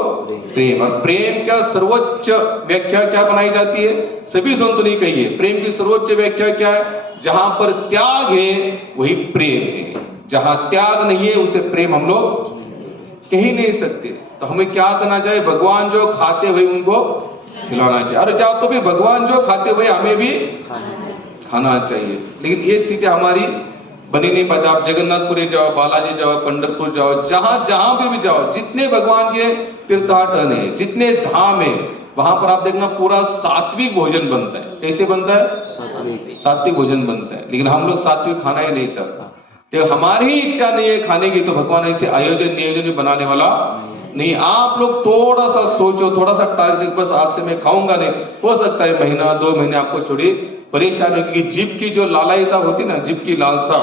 प्रेम। और प्रेम का सर्वोच्च व्याख्या क्या बनाई जाती है, सभी संतों ने कही है, प्रेम की सर्वोच्च व्याख्या क्या है, जहां पर त्याग है वही प्रेम है, जहां त्याग नहीं है उसे प्रेम हम लोग कह ही नहीं सकते। तो हमें क्या करना चाहिए, भगवान जो खाते हुए उनको खिलाना चाहिए, और क्या तो भी भगवान जो खाते हुए हमें भी खाना चाहिए। लेकिन ये स्थिति हमारी बनी नहीं पाती। आप जगन्नाथपुरी जाओ, बालाजी जाओ, पंढरपुर जाओ, जहां जहां पे भी जाओ, जितने भगवान के तीर्थाटन है, जितने धाम है, वहां पर आप देखना पूरा सात्विक भोजन बनता है। कैसे बनता है, सात्विक भोजन बनता है। लेकिन हम लोग सात्विक खाना ही नहीं चाहता, तो हमारी ही इच्छा नहीं है खाने की, तो भगवान ऐसे आयोजन नियोजन भी बनाने वाला नहीं। आप लोग थोड़ा सा सोचो, थोड़ा सा टारगेट, बस आज से मैं खाऊंगा नहीं, हो सकता है महीना 2 महीने आपको थोड़ी परेशानी, क्योंकि जीभ की जो लालायिता होती ना, जीभ की लालसा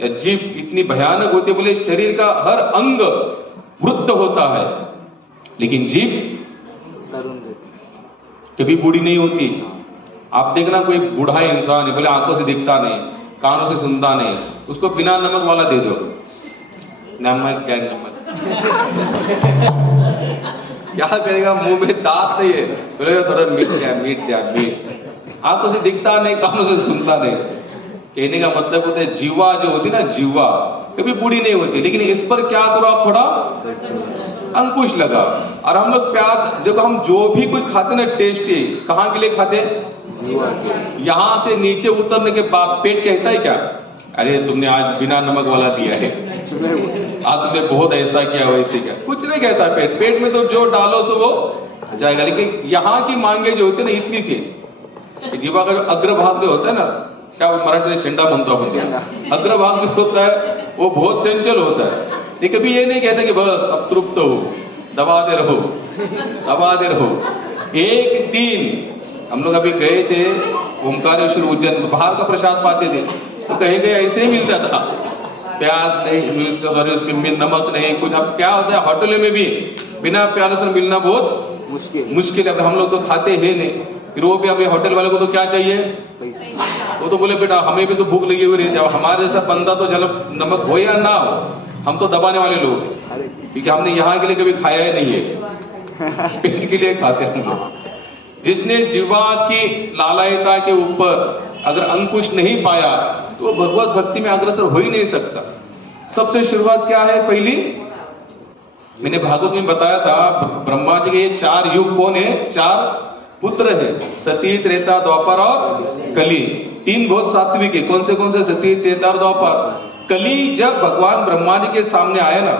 या जीभ इतनी भयानक होती है, बोले शरीर का हर अंग वृद्ध होता है, लेकिन जीभ कभी बूढ़ी नहीं होती। आप देखना कोई बूढ़ा इंसान है, बोले आंखों से दिखता नहीं, कानों से सुनता नहीं, उसको बिना नमक वाला दे दो, नमक क्या नमक क्या करेगा, मुंह में दांत नहीं है, बोलेगा थोड़ा मीठ दिया मीठ दिया मीठ, आंखों से दिखता नहीं, कानों से सुनता नहीं। कहने का मतलब होता है जीवा जो होती ना, जीवा कभी बूढ़ी नहीं होती। लेकिन इस पर क्या करो, आप थोड़ा अंकुश लगा। और हम लोग प्याज, जब हम जो भी कुछ खाते ना टेस्टी, कहाँ के लिए खाते, यहां से नीचे उतरने के बाद पेट कहता है क्या, अरे तुमने आज बिना नमक वाला दिया है, आज तुमने बहुत ऐसा किया वैसे किया, कुछ नहीं कहता पेट। पेट में तो जो डालो सो वो जाएगा। लेकिन यहाँ की मांगे जो होती है ना, इतनी सी जीवा का जो अग्रभाग जो होता है ना, क्या मराठी में शेंडा बनता है, अग्रभाग जो होता है वो बहुत चंचल होता है। ये कभी ये नहीं कहता कि बस अब तृप्त हो, दबाते रहो दबाते रहो। एक दिन हम लोग अभी गए थे ओमकारेश्वर उज्जैन, बाहर का प्रसाद पाते थे, तो कहीं कहीं ऐसे ही मिलता था, प्याज नहीं, उसमें नमक नहीं कुछ। अब क्या होता है, होटलों में भी बिना प्याज लहसुन मिलना बहुत मुश्किल है। अब हम लोग तो खाते हैं नहीं, फिर वो भी हमें होटल वाले को तो क्या चाहिए, वो तो बोले बेटा हमें भी तो भूख लगी हुई रहती है, हमारे जैसा बंदा तो चलो नमक हो या ना हो, हम तो दबाने वाले लोग हैं, क्योंकि हमने यहाँ के लिए कभी खाया ही नहीं है, पेट के लिए खाते हैं हम लोग। जिसने जीवा की लालायिता के ऊपर अगर अंकुश नहीं पाया, तो वो भगवत भक्ति में अग्रसर हो ही नहीं सकता। सबसे शुरुआत क्या है, पहली मैंने भागवत में बताया था, ब्रह्मा जी के 4 युग कौन है, 4 पुत्र है, सती त्रेता द्वापर और कली। 3 बहुत सात्विक है, कौन से सती त्रेता और द्वापर। कली जब भगवान ब्रह्मा जी के सामने आया ना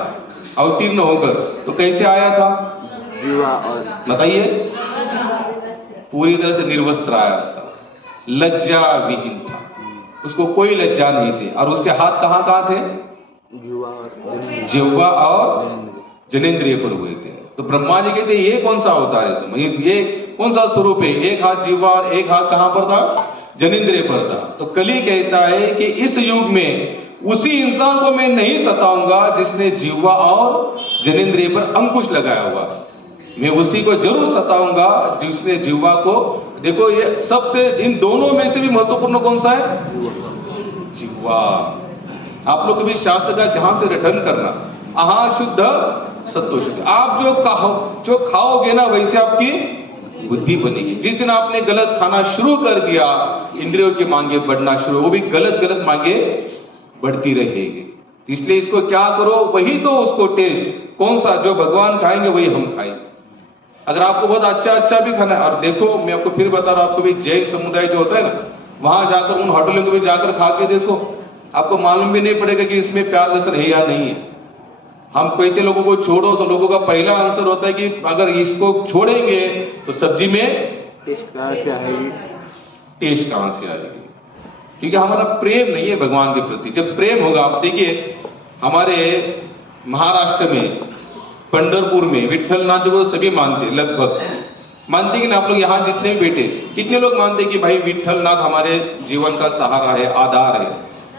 अवतीर्ण होकर, तो कैसे आया था, जीवा और बताइए, पूरी तरह से निर्वस्त्र आया था, लज्जा विहीन था, उसको कोई लज्जा नहीं थी। और उसके हाथ कहाँ कहाँ थे, जिह्वा और जनेंद्रिय पर हुए थे। तो ब्रह्मा जी कहते ये कौन सा अवतार है तुम, ये कौन सा स्वरूप है, एक हाथ जिह्वा और एक हाथ कहां पर था, जनेंद्रिय पर था। तो कली कहता है कि इस युग में उसी इंसान को मैं नहीं सताऊंगा जिसने जिह्वा और जनेंद्रिय पर अंकुश लगाया हुआ। मैं उसी को जरूर सताऊंगा जिसने जिह्वा को, देखो ये सबसे, इन दोनों में से भी महत्वपूर्ण कौन सा है? जिह्वा। आप लोग कभी शास्त्र का ध्यान से रिटर्न करना, आहार शुद्ध सत्व शुद्ध। आप जो खाओगे ना वैसे आपकी बुद्धि बनेगी। जिस दिन आपने गलत खाना शुरू कर दिया, इंद्रियों की मांगे बढ़ना शुरू, वो भी गलत गलत मांगे बढ़ती रहेगी। इसलिए इसको क्या करो, वही तो उसको टेस्ट, कौन सा जो भगवान खाएंगे वही हम खाएंगे। अगर आपको बहुत अच्छा भी खाना है, और देखो मैं आपको फिर बता रहा हूं, आपको भी जैन समुदाय जो होता है ना, वहां जाकर उन होटलों में भी जाकर खा के देखो, आपको मालूम भी नहीं पड़ेगा कि इसमें प्याज लहसुन है या नहीं है। हम कहते लोगों को छोड़ो, तो लोगों का पहला आंसर होता है कि अगर इसको छोड़ेंगे तो सब्जी में टेस्ट कहाँ से आएगी? टेस्ट कहां से आएगी? क्योंकि हमारा प्रेम नहीं है भगवान के प्रति। जब प्रेम होगा, आप देखिए हमारे महाराष्ट्र में पंढरपुर में विट्ठलनाथ जो सभी मानते, लगभग मानते कि ना, आप लोग यहाँ जितने भी बैठे, कितने लोग मानते कि भाई विट्ठलनाथ हमारे जीवन का सहारा है, आधार है।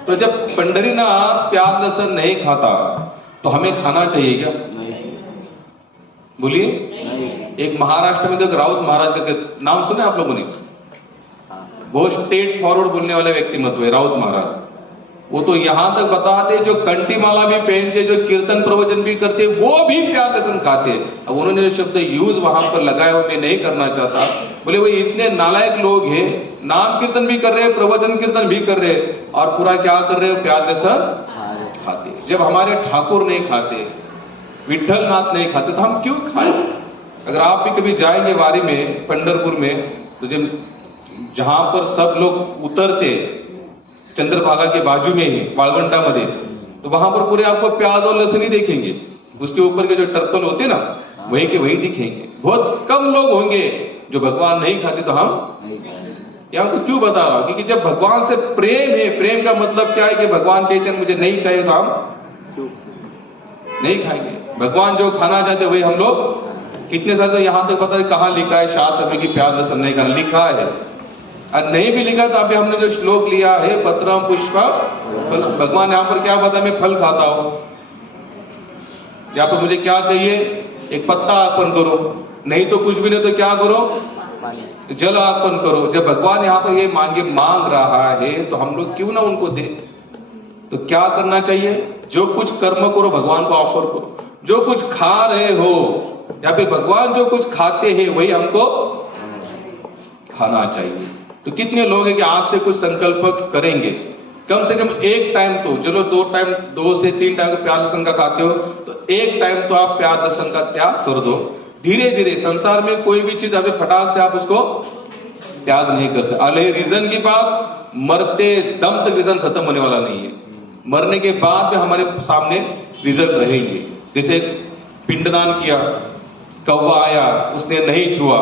तो जब पंढरीनाथ प्याज लहसुन नहीं खाता तो हमें खाना चाहिए क्या? बोलिए। एक महाराष्ट्र में तो राउत महाराज का नाम सुना आप लोगों ने? वो स्ट्रेट फॉरवर्ड बोलने वाले व्यक्तिमत्व है राउत महाराज। वो तो यहां तक बताते, जो कंठी माला भी पहनते, जो कीर्तन प्रवचन भी करते, वो भी प्याज लहसुन खाते। अब उन्होंने जो शब्द यूज वहां पर लगाया वो मैं नहीं करना चाहता। बोले वो इतने नालायक लोग हैं, नाम कीर्तन भी कर रहे हैं, प्रवचन कीर्तन भी कर रहे हैं, और पूरा क्या कर रहे हो? प्याज लहसुन खाते। जब हमारे ठाकुर नहीं खाते, विट्ठलनाथ नहीं खाते, तो हम क्यों खाएं? अगर आप भी कभी जाएंगे वारी में पंढरपुर में, तो जब जहां पर सब लोग उतरते चंद्रभागा के बाजू में ही वाळवंटा मध्ये, तो वहां पर पूरे आपको प्याज और लहसुन ही देखेंगे। उसके ऊपर के जो टर्पल होते ना, वही के वही दिखेंगे। बहुत कम लोग होंगे जो भगवान नहीं खाते। तो हम या आपको क्यों बता रहा हूं? क्योंकि जब भगवान से प्रेम है, प्रेम का मतलब क्या है कि भगवान कहते हैं मुझे नहीं चाहिए तो हम नहीं खाएंगे। भगवान जो खाना चाहते वही हम लोग, कितने सारे तो यहां तक पता है कहां लिखा है शास्त्र में कि प्याज लहसुन नहीं खाना, लिखा है। और नहीं भी लिखा तो अभी हमने जो श्लोक लिया है, पत्रम पुष्प फल, भगवान यहाँ पर क्या बताया? मैं फल खाता हूं। या तो मुझे क्या चाहिए? एक पत्ता अर्पण करो, नहीं तो कुछ भी नहीं तो क्या करो? जल अर्पण करो। जब भगवान यहाँ पर ये मांग रहा है तो हम लोग क्यों ना उनको दे? तो क्या करना चाहिए? जो कुछ कर्म करो भगवान को ऑफर करो। जो कुछ खा रहे हो या फिर भगवान जो कुछ खाते हैं वही हमको खाना चाहिए। तो कितने लोग हैं कि आज से कुछ संकल्प करेंगे, कम से कम एक टाइम तो, चलो 2 टाइम 2 से 3 टाइम प्याज लहसुन का खाते हो तो एक टाइम तो आप प्याज लहसुन का त्याग कर दो। धीरे धीरे संसार में कोई भी चीज अभी फटाक से आप उसको त्याग नहीं कर सकते। अले रीजन की बात, मरते दम तक रीजन खत्म होने वाला नहीं है। मरने के बाद भी हमारे सामने रीजन रहेंगे। जैसे पिंडदान किया, कौवा आया, उसने नहीं छुआ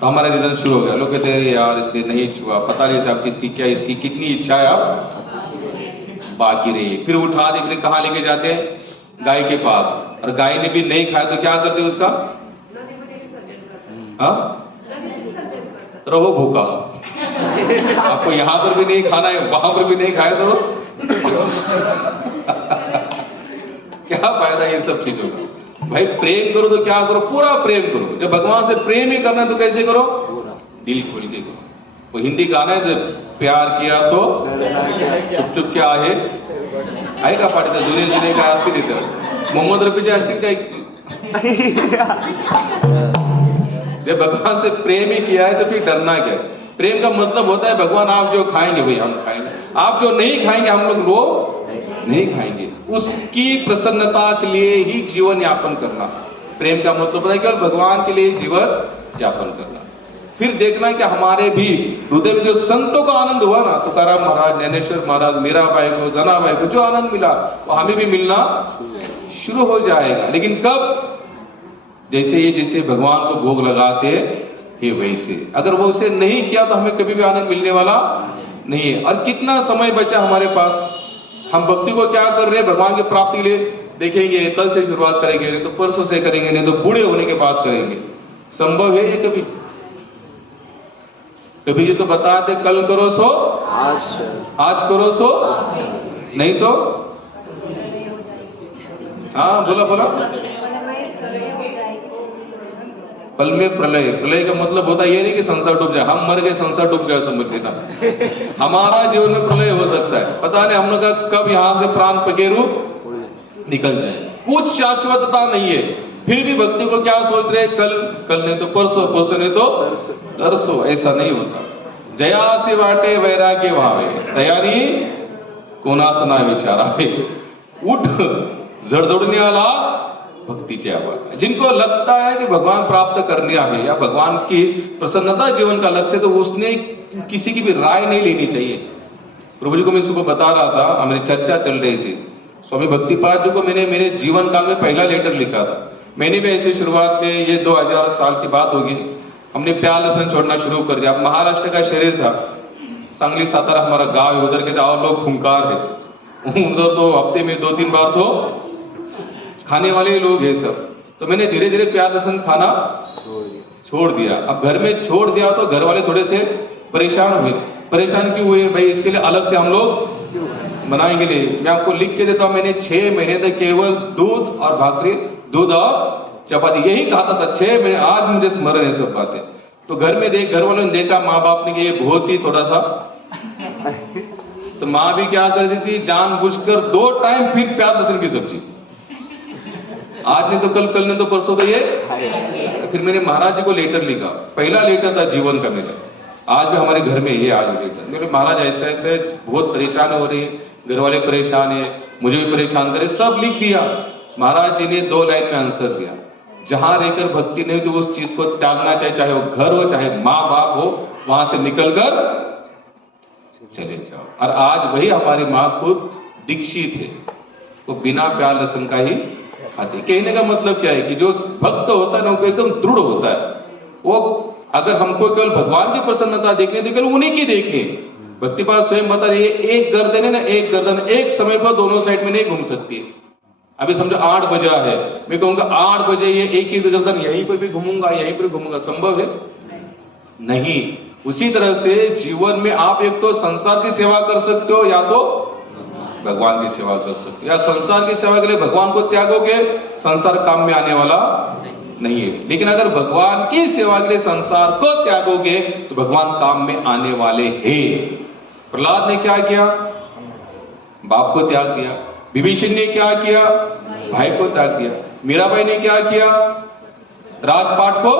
तो हमारा रीजन शुरू हो गया। लोग कहते हैं यार इसने नहीं छुआ, पता नहीं साहब किसकी क्या, इसकी कितनी इच्छा है अब बाकी रही। फिर उठा दे, फिर कहाँ लेके जाते हैं? गाय के पास, और गाय ने भी नहीं खाया तो क्या करते उसका? हाँ, रहो भूखा। आपको यहाँ पर भी नहीं खाना है, वहां पर भी नहीं खाया तो क्या फायदा इन सब चीजों का? भाई प्रेम करो तो क्या करो? पूरा प्रेम करो। जब भगवान से प्रेम ही करना है तो कैसे करो? दिल खोल के करो। वो हिंदी गाना है, जब प्यार किया तो चुप चुप के आहे का पाठी तर जुने जुने काय असतील इथं मोहम्मद रफीचे असतील काय? जब भगवान से प्रेम ही किया है तो फिर डरना क्या? प्रेम का मतलब होता है भगवान आप जो खाएंगे वही हम खाएंगे, आप जो नहीं खाएंगे हम लोग वो नहीं खाएंगे। उसकी प्रसन्नता के लिए ही जीवन यापन करना। प्रेम का मतलब है केवल भगवान के लिए जीवन यापन करना। फिर देखना कि हमारे भी हृदय में जो संतों का आनंद हुआ ना, तुकाराम महाराज, ज्ञानेश्वर महाराज, मीराबाई को, जनाबाई को जो आनंद मिला वो हमें भी मिलना शुरू हो जाएगा। लेकिन कब? जैसे भगवान को भोग लगाते हैं वैसे। अगर वो उसे नहीं किया तो हमें कभी भी आनंद मिलने वाला नहीं है। और कितना समय बचा हमारे पास? हम भक्ति को क्या कर रहे हैं? भगवान की प्राप्ति के लिए देखेंगे, कल से शुरुआत करेंगे, नहीं तो परसों से करेंगे, नहीं तो बूढ़े होने के बाद करेंगे। संभव है ये कभी? कभी ये तो बताते कल करो सो आज करो सो नहीं तो हाँ बोला बोला। पल में प्रलय, प्रलय का मतलब होता है ये नहीं कि संसार डूब जाए, हम मर गए संसार डूब गया समझ लेना। हमारा जीवन में प्रलय हो सकता है, पता नहीं हम लोग का कब यहां से प्राण पखेरु निकल जाए, कुछ शाश्वतता नहीं है। फिर भी भक्ति को क्या सोच रहे, कल कल नहीं तो परसों, परसों नहीं तो तरसों। ऐसा नहीं होता। जयासी वाटे वैराग्य भावे, तयारी कोणासना विचारा। उठ जडजडणे आला भक्तीचे आवाज। जिनको लगता है कि भगवान प्राप्त करने है या भगवान की प्रसन्नता जीवन का लक्ष्य, तो उसने किसी की भी राय नहीं लेनी चाहिए। प्रभु जी को मैं सुबह बता रहा था, हमारी चर्चा चल रही थी, स्वामी भक्तिपाद जी को मैंने मेरे जीवन काल में पहला लेटर लिखा था। मैंने भी ऐसे शुरुआत में, ये 2000 साल की बात होगी, हमने प्यार लहसुन छोड़ना शुरू कर दिया। महाराष्ट्र का शरीर था, सांगली सातारा हमारा गांव है, उधर के और लोग खूंखार है, उधर तो हफ्ते में 2-3 बार तो खाने वाले लोग हैं सब। तो मैंने धीरे धीरे प्याज लहसुन खाना छोड़ दिया। अब घर में छोड़ दिया तो घर वाले थोड़े से परेशान हुए। परेशान क्यों हुए भाई, इसके लिए अलग से हम लोग बनाएंगे। मैं आपको लिख के देता हूं, मैंने 6 महीने तक केवल दूध और भाकरी, दूध और चपाती यही खाता था 6 महीने। आज मुझे स्मरण है सब बातें। तो घर में घर वालों ने देखा, माँ बाप ने कि ये बहुत ही थोड़ा सा, तो माँ भी क्या करती थी, जानबूझकर 2 टाइम फिर प्याज लहसुन की सब्जी, आज नहीं तो कल नहीं तो परसों तो ये। फिर मैंने महाराज जी को लेटर लिखा, पहला लेटर था जीवन का मेरा, आज भी हमारे घर में ये आज लेटर। मेरे महाराज ऐसे ऐसे बहुत परेशान हो रही है, घर वाले परेशान है, मुझे भी परेशान करे, सब लिख दिया। महाराज जी ने 2 लाइन में आंसर दिया, जहां रहकर भक्ति नहीं तो उस चीज को त्यागना चाहिए, चाहे वो घर हो चाहे माँ बाप हो, वहां से निकलकर चले जाओ। और आज वही हमारी माँ खुद दीक्षित है, वो बिना प्याज लहसुन का ही खाते। कहने का मतलब क्या है कि जो भक्त होता है ना, वो एकदम दृढ़ होता है। वो अगर हमको केवल भगवान की प्रसन्नता देखनी है तो केवल उन्हीं की देखनी है। भक्तिपाद स्वयं बता रही है, एक गर्दन है ना, एक गर्दन एक समय पर दोनों साइड में नहीं घूम सकती है। अभी समझो 8 बजा है, मैं कहूंगा 8 बजे ये एक ही गर्दन यहीं पर भी घूमूंगा, यहीं पर घूमूंगा, संभव है नहीं। उसी तरह से जीवन में आप एक तो संसार की सेवा कर सकते हो, या तो भगवान की सेवा कर सकते हो। या संसार की सेवा के लिए भगवान को त्यागोगे, संसार काम में आने वाला नहीं है। लेकिन अगर भगवान की सेवा के लिए संसार को त्यागोगे तो भगवान काम में आने वाले हैं। प्रहलाद ने क्या किया, बाप को त्याग दिया। विभीषण ने क्या किया, भाई को त्याग दिया। मीराबाई ने क्या किया, राजपाट को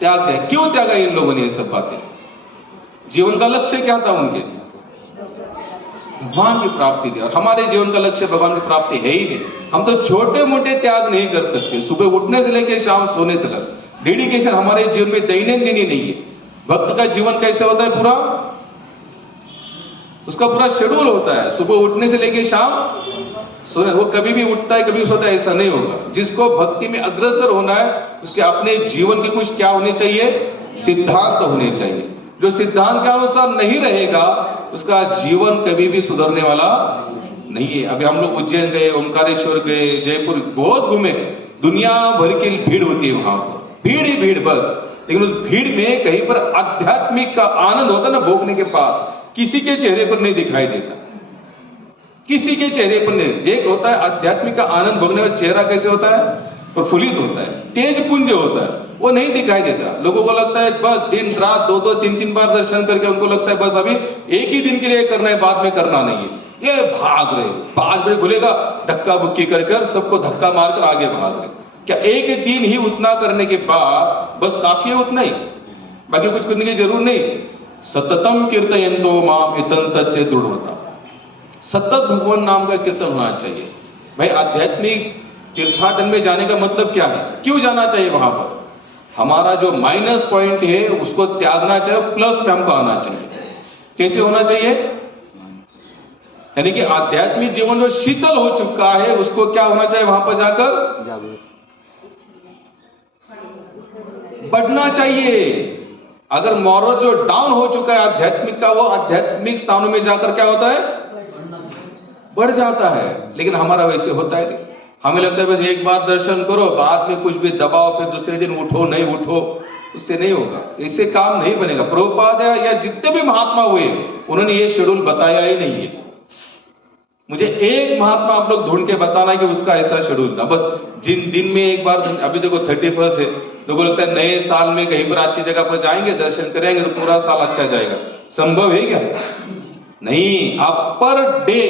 त्याग दिया। क्यों त्यागा इन लोगों ने ये सब बातें? जीवन का लक्ष्य क्या था उनके? भगवान की प्राप्ति थी। और हमारे जीवन का लक्ष्य भगवान की प्राप्ति है ही नहीं। हम तो छोटे मोटे त्याग नहीं कर सकते। सुबह उठने से लेकर शाम सोने तक डेडिकेशन हमारे जीवन में दैनंदिन ही नहीं है। भक्त का जीवन कैसे होता है, पूरा उसका पूरा शेड्यूल होता है, सुबह उठने से लेकर शाम सोने। वो कभी भी उठता है कभी सोता है, ऐसा नहीं होगा। जिसको भक्ति में अग्रसर होना है, उसके अपने जीवन की कुछ क्या होने चाहिए, सिद्धांत होने चाहिए। जो सिद्धांत के अनुसार नहीं रहेगा उसका जीवन कभी भी सुधरने वाला नहीं है। अभी हम लोग उज्जैन गए, ओमकारेश्वर गए, जयपुर बहुत घूमे, दुनिया भर की भीड़ होती है वहां पर, भीड़ ही भीड़ बस। लेकिन उस भीड़ में कहीं पर आध्यात्मिक का आनंद होता ना, भोगने के बाद किसी के चेहरे पर नहीं दिखाई देता, किसी के चेहरे पर नहीं। एक होता है आध्यात्मिक का आनंद भोगने का चेहरा कैसे होता है, प्रफुल्लित होता है, तेज पुंज होता है, वो नहीं दिखाई देता। लोगों को लगता है बस दिन रात 2-2 3-3 बार दर्शन करके उनको लगता है बस अभी एक ही दिन के लिए करना है, बाद में करना नहीं है। ये भाग रहे 5 बजे खुलेगा, धक्का बुक्की कर सबको धक्का मारकर आगे भाग रहे। क्या एक दिन ही उतना करने के बाद बस काफी है उतना ही, बाकी कुछ करने की जरूर नहीं। सततम कीर्तयन्तो माम इतंतच्चे दृढ़ता, सतत भगवान नाम का कीर्तन होना चाहिए। भाई आध्यात्मिक तीर्थाटन में जाने का मतलब क्या है, क्यों जाना चाहिए वहां पर? हमारा जो माइनस पॉइंट है उसको त्यागना चाहिए, प्लस पे हमको आना चाहिए। कैसे होना चाहिए? यानी कि आध्यात्मिक जीवन जो शीतल हो चुका है उसको क्या होना चाहिए, वहां पर जाकर बढ़ना चाहिए। अगर मॉरल जो डाउन हो चुका है आध्यात्मिक का, वो आध्यात्मिक स्थानों में जाकर क्या होता है, बढ़ जाता है। लेकिन हमारा वैसे होता है नहीं। हमें लगता है बस एक बार दर्शन करो, बाद में कुछ भी दबाओ, फिर दूसरे दिन उठो नहीं उठो, उससे नहीं होगा, इससे काम नहीं बनेगा। प्रभुपाद या जितने भी महात्मा हुए उन्होंने ये शेड्यूल बताया ही नहीं है। मुझे एक महात्मा आप लोग ढूंढ के बताना कि उसका ऐसा शेड्यूल था। बस जिन दिन में एक बार, अभी देखो 31 है, लोगों को लगता है नए साल में कहीं पर अच्छी जगह पर जाएंगे, दर्शन करेंगे तो पूरा साल अच्छा जाएगा। संभव है क्या? नहीं। आप पर डे,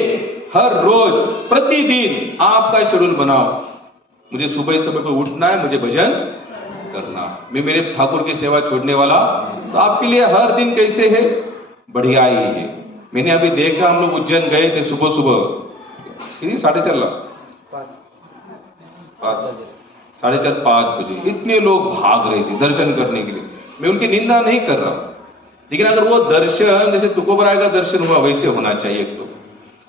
हर रोज, प्रतिदिन आपका शेड्यूल बनाओ। मुझे सुबह समय पर उठना है, मुझे भजन करना, मैं मेरे ठाकुर की सेवा छोड़ने वाला। तो आपके लिए हर दिन कैसे है? बढ़िया ही है। मैंने अभी देखा, हम लोग उज्जैन गए थे सुबह सुबह, कितनी 4:30 5 बजे इतने लोग भाग रहे थे दर्शन करने के लिए। मैं उनकी निंदा नहीं कर रहा, लेकिन अगर वो दर्शन जैसे तुकोबराय का दर्शन हुआ वैसे होना चाहिए, तो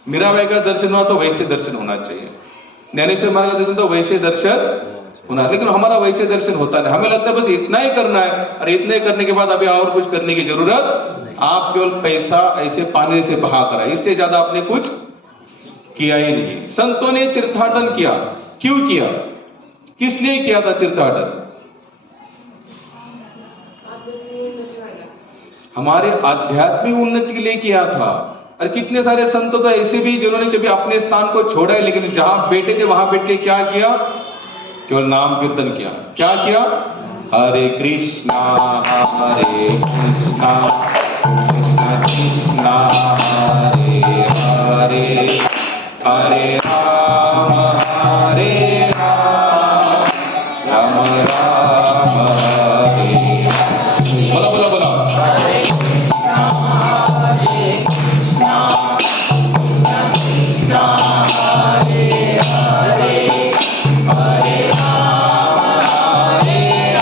मीराबाई का दर्शन हुआ तो वैसे दर्शन होना चाहिए, ज्ञानेश्वर महाराज का दर्शन तो वैसे दर्शन होना। लेकिन हमारा वैसे दर्शन होता नहीं। हमें लगता है बस इतना ही करना है, और इतने करने के बाद अभी और कुछ करने की जरूरत। आप केवल पैसा ऐसे पानी से बहा करा, इससे ज्यादा आपने कुछ किया ही नहीं। संतों ने तीर्थाटन किया, क्यों किया? किस लिए किया था तीर्थाटन? हमारे आध्यात्मिक उन्नति के लिए किया था। और कितने सारे संत तो ऐसे भी जिन्होंने कभी अपने स्थान को छोड़ा है, लेकिन जहां बैठे थे वहां बैठ के क्या किया? केवल नाम कीर्तन किया। क्या किया? हरे कृष्णा हरे कृष्णा कृष्णा कृष्णा हरे हरे, हरे राम राम राम हरे हरे। बोला बोला बोला, हरे कृष्णा हरे कृष्णा कृष्णा कृष्णा हरे हरे, हरे राम हरे हरे,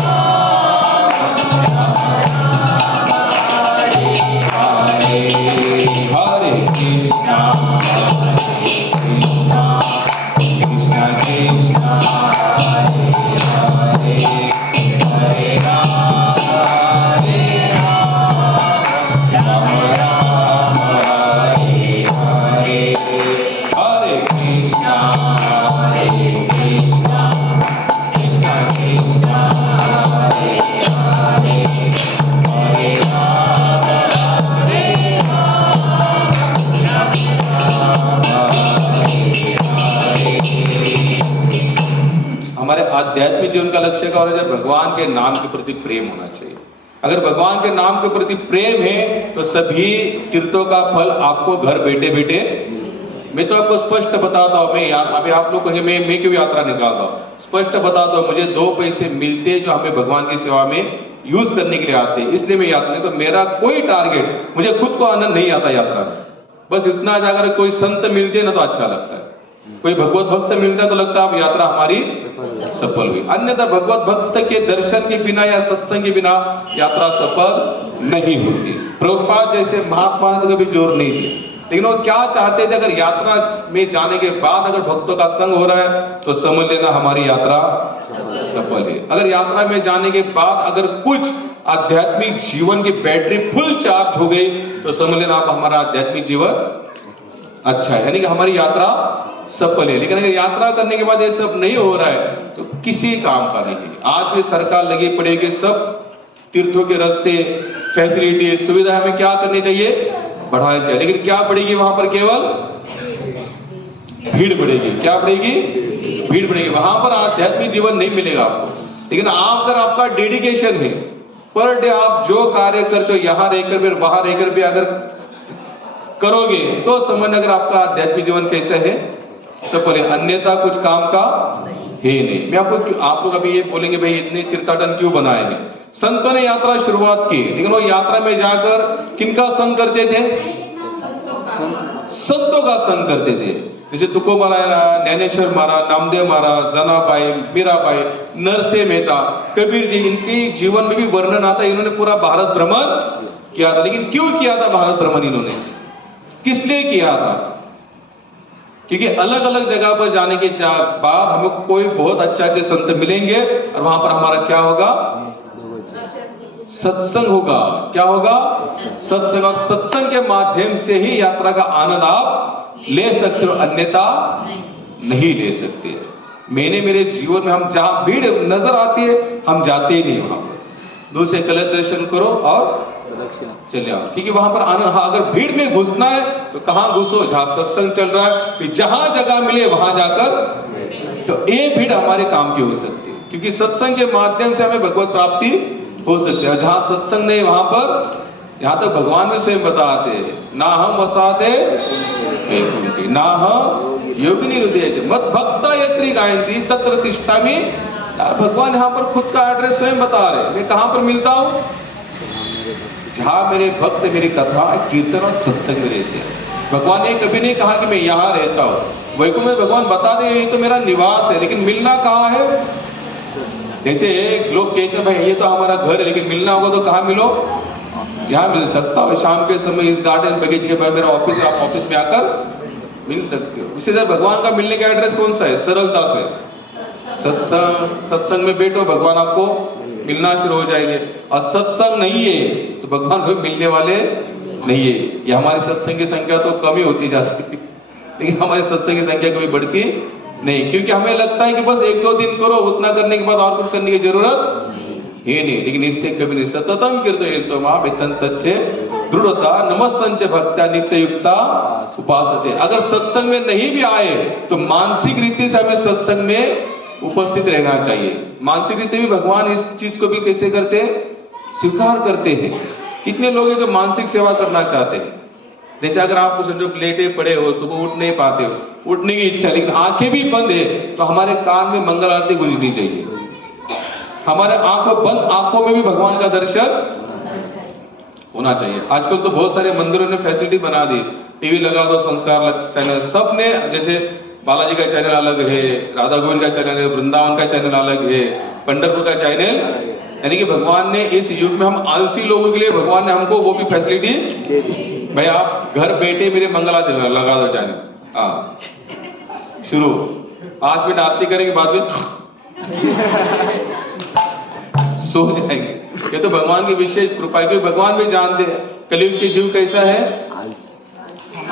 हरे कृष्णा कृष्णा कृष्णा कृष्णा हरे हरे, हरे राम राम राम हरे हरे, हरे कृष्णा हरे कृष्णा कृष्णा कृष्णा हरे हरे, हरे राम हमारे आध्यात्मिक जीवन का लक्ष्य क्या होना चाहिए? भगवान के नाम के प्रति प्रेम होना चाहिए। अगर भगवान के नाम के प्रति प्रेम है तो सभी तीर्थों का फल आपको घर बैठे बैठे। मैं तो आपको स्पष्ट बताता हूँ, मैं अभी आप लोग कहेंगे मैं क्यों यात्रा निकालता हूँ, स्पष्ट बताता हूँ, मुझे 2 पैसे मिलते जो हमें भगवान की सेवा में यूज करने के लिए आते हैं, इसलिए मैं यात्रा नहीं। तो मेरा कोई टारगेट, मुझे खुद को आनंद नहीं आता यात्रा में। बस इतना जाकर कोई संत मिलते ना तो अच्छा लगता है, कोई भगवत भक्त मिलता है तो लगता है अब यात्रा हमारी सफल हुई। अन्यथा भगवत भक्त के दर्शन के बिना या सत्संग के बिना यात्रा सफल नहीं होती। प्रभुपाद जैसे महात्मा ने कभी जोर नहीं दिया, लेकिन वो क्या चाहते थे? अगर यात्रा में जाने के बाद अगर भक्तों का संग हो रहा है तो समझ लेना हमारी यात्रा सफल है। अगर यात्रा में जाने के बाद अगर कुछ आध्यात्मिक जीवन की बैटरी फुल चार्ज हो गई तो समझ लेना आप हमारा आध्यात्मिक जीवन अच्छा है, यानी कि हमारी यात्रा सफल है। लेकिन अगर यात्रा करने के बाद ये सब नहीं हो रहा है तो किसी काम का नहीं है। आज भी सरकार लगी पड़ी है कि सब तीर्थों के रास्ते, फैसिलिटी, सुविधा हमें क्या करनी चाहिए? बढ़ानी चाहिए। लेकिन क्या बढ़ेगी वहां पर? केवल भीड़ बढ़ेगी। क्या बढ़ेगी? भीड़ बढ़ेगी। वहां पर आध्यात्मिक जीवन नहीं मिलेगा आपको। लेकिन आप अगर आपका डेडिकेशन है, पर डे आप जो कार्य करते हो यहां रहकर भी वहां रहकर भी अगर करोगे तो समझ अगर आपका आध्यात्मिक जीवन कैसा है? सफल है। अन्यथा कुछ काम का है नहीं। मैं आपको, आप लोग अभी ये बोलेंगे भाई इतने तीर्थाटन क्यों बनाए? संतों ने यात्रा शुरुआत की, लेकिन वो यात्रा में जाकर किनका संग करते थे? संतों का संग करते थे। जैसे तुकोबराय, ज्ञानेश्वर महाराज, नामदेव महाराज, जनाबाई, मीराबाई, नरसिंह मेहता, कबीर जी, इनके जीवन में भी वर्णन आता है। इन्होंने पूरा भारत भ्रमण किया था। लेकिन क्यों किया था भारत भ्रमण? इन्होंने किस लिए किया था? क्योंकि अलग अलग जगह पर जाने के बाद हमें कोई बहुत अच्छे संत मिलेंगे और वहां पर हमारा क्या होगा? सत्संग होगा। क्या होगा? सत्संग। और सत्संग के माध्यम से ही यात्रा का आनंद आप ले सकते हो, अन्यथा नहीं ले सकते। मैंने मेरे जीवन में, हम जहां भीड़ नजर आती है हम जाते ही नहीं वहां पर। दूर से कलश दर्शन करो और प्रदक्षिणा चले आओ, क्योंकि वहां पर आना, हाँ, अगर भीड़ में घुसना है तो कहाँ घुसो, जहां सत्संग चल रहा है, कि जहां जगह मिले वहां जाकर, तो ये भीड़ हमारे काम की हो सकती है, क्योंकि सत्संग के माध्यम से हमें भगवत प्राप्ति हो सकती है। जहां सत्संग नहीं वहां पर, यहां तक भगवान भी स्वयं बताते हैं, ना हम वसाते वैकुंठे, ना हम योगिनी हृदय मत भक्ता यत्री गायंती तत्र तिष्ठामि। भगवान यहाँ पर खुद का एड्रेस स्वयं बता रहे, मैं कहां पर मिलता हूं, जहां मेरे भक्त मेरी कथा कीर्तन और सत्संग में रहते हैं। भगवान ने कभी नहीं कहा कि मैं यहाँ रहता हूँ। वैकुंठ में भगवान बता दे ये तो मेरा निवास है, लेकिन मिलना कहाँ है। जैसे लोग कहते हैं भाई ये तो हमारा घर है, लेकिन मिलना होगा तो कहाँ मिलो, यहाँ मिल सकता हो, शाम के समय इस गार्डन बगीचे के पास मेरा ऑफिस, आप ऑफिस में आकर मिल सकते हो। इसी तरह भगवान का मिलने का एड्रेस कौन सा है, सरलता से सत्संग में बैठो, भगवान आपको मिलना शुरू हो जाएंगे। और सत्संग नहीं है तो भगवान कोई मिलने वाले नहीं है। ये हमारी सत्संग की संख्या तो कम ही होती जाती है, लेकिन हमारी सत्संग की संख्या कभी बढ़ती नहीं, क्योंकि हमें लगता है कि बस 1-2 दिन करो, उतना करने के बाद और कुछ करने की जरूरत है नहीं। लेकिन इससे कभी नहीं, सततम कीर्तयेतो मां वितंतच्चे दृढ़ता नमस्तंच भक्त्या नित्ययुक्ता उपासते। अगर सत्संग में नहीं भी आए तो मानसिक रीति से हमें सत्संग में उपस्थित रहना चाहिए। मानसिक रीति भी भगवान इस चीज को भी कैसे करते हैं, स्वीकार करते हैं। कितने लोग हैं जो मानसिक सेवा करना चाहते हैं, जैसे अगर आप समझो लेटे पड़े हो, सुबह उठ नहीं पाते हो, उठने की इच्छा, लेकिन आंखें भी बंद है, तो हमारे कान में मंगल आरती गूंजनी चाहिए। हमारे बंद आंखों में भी भगवान का दर्शन होना चाहिए। आजकल तो बहुत सारे मंदिरों ने फैसिलिटी बना दी, टीवी लगा दो, संस्कार चैनल, सब ने, जैसे बालाजी का चैनल अलग है, राधा गोविंद का चैनल है, वृंदावन का चैनल अलग है, पंढरपुर का चैनल, यानी कि भगवान ने इस युग में हम आलसी लोगों के लिए भगवान ने हमको वो भी फैसिलिटी दे दी। भाई आप घर बैठे मेरे मंगल आरती लगा दो चैनल, हाँ शुरू, 5 मिनट आरती करेंगे, बाद में सो जाएंगे। ये तो भगवान की विशेष कृपा है, क्योंकि भगवान भी जानते हैं कलयुग के जीव कैसा है,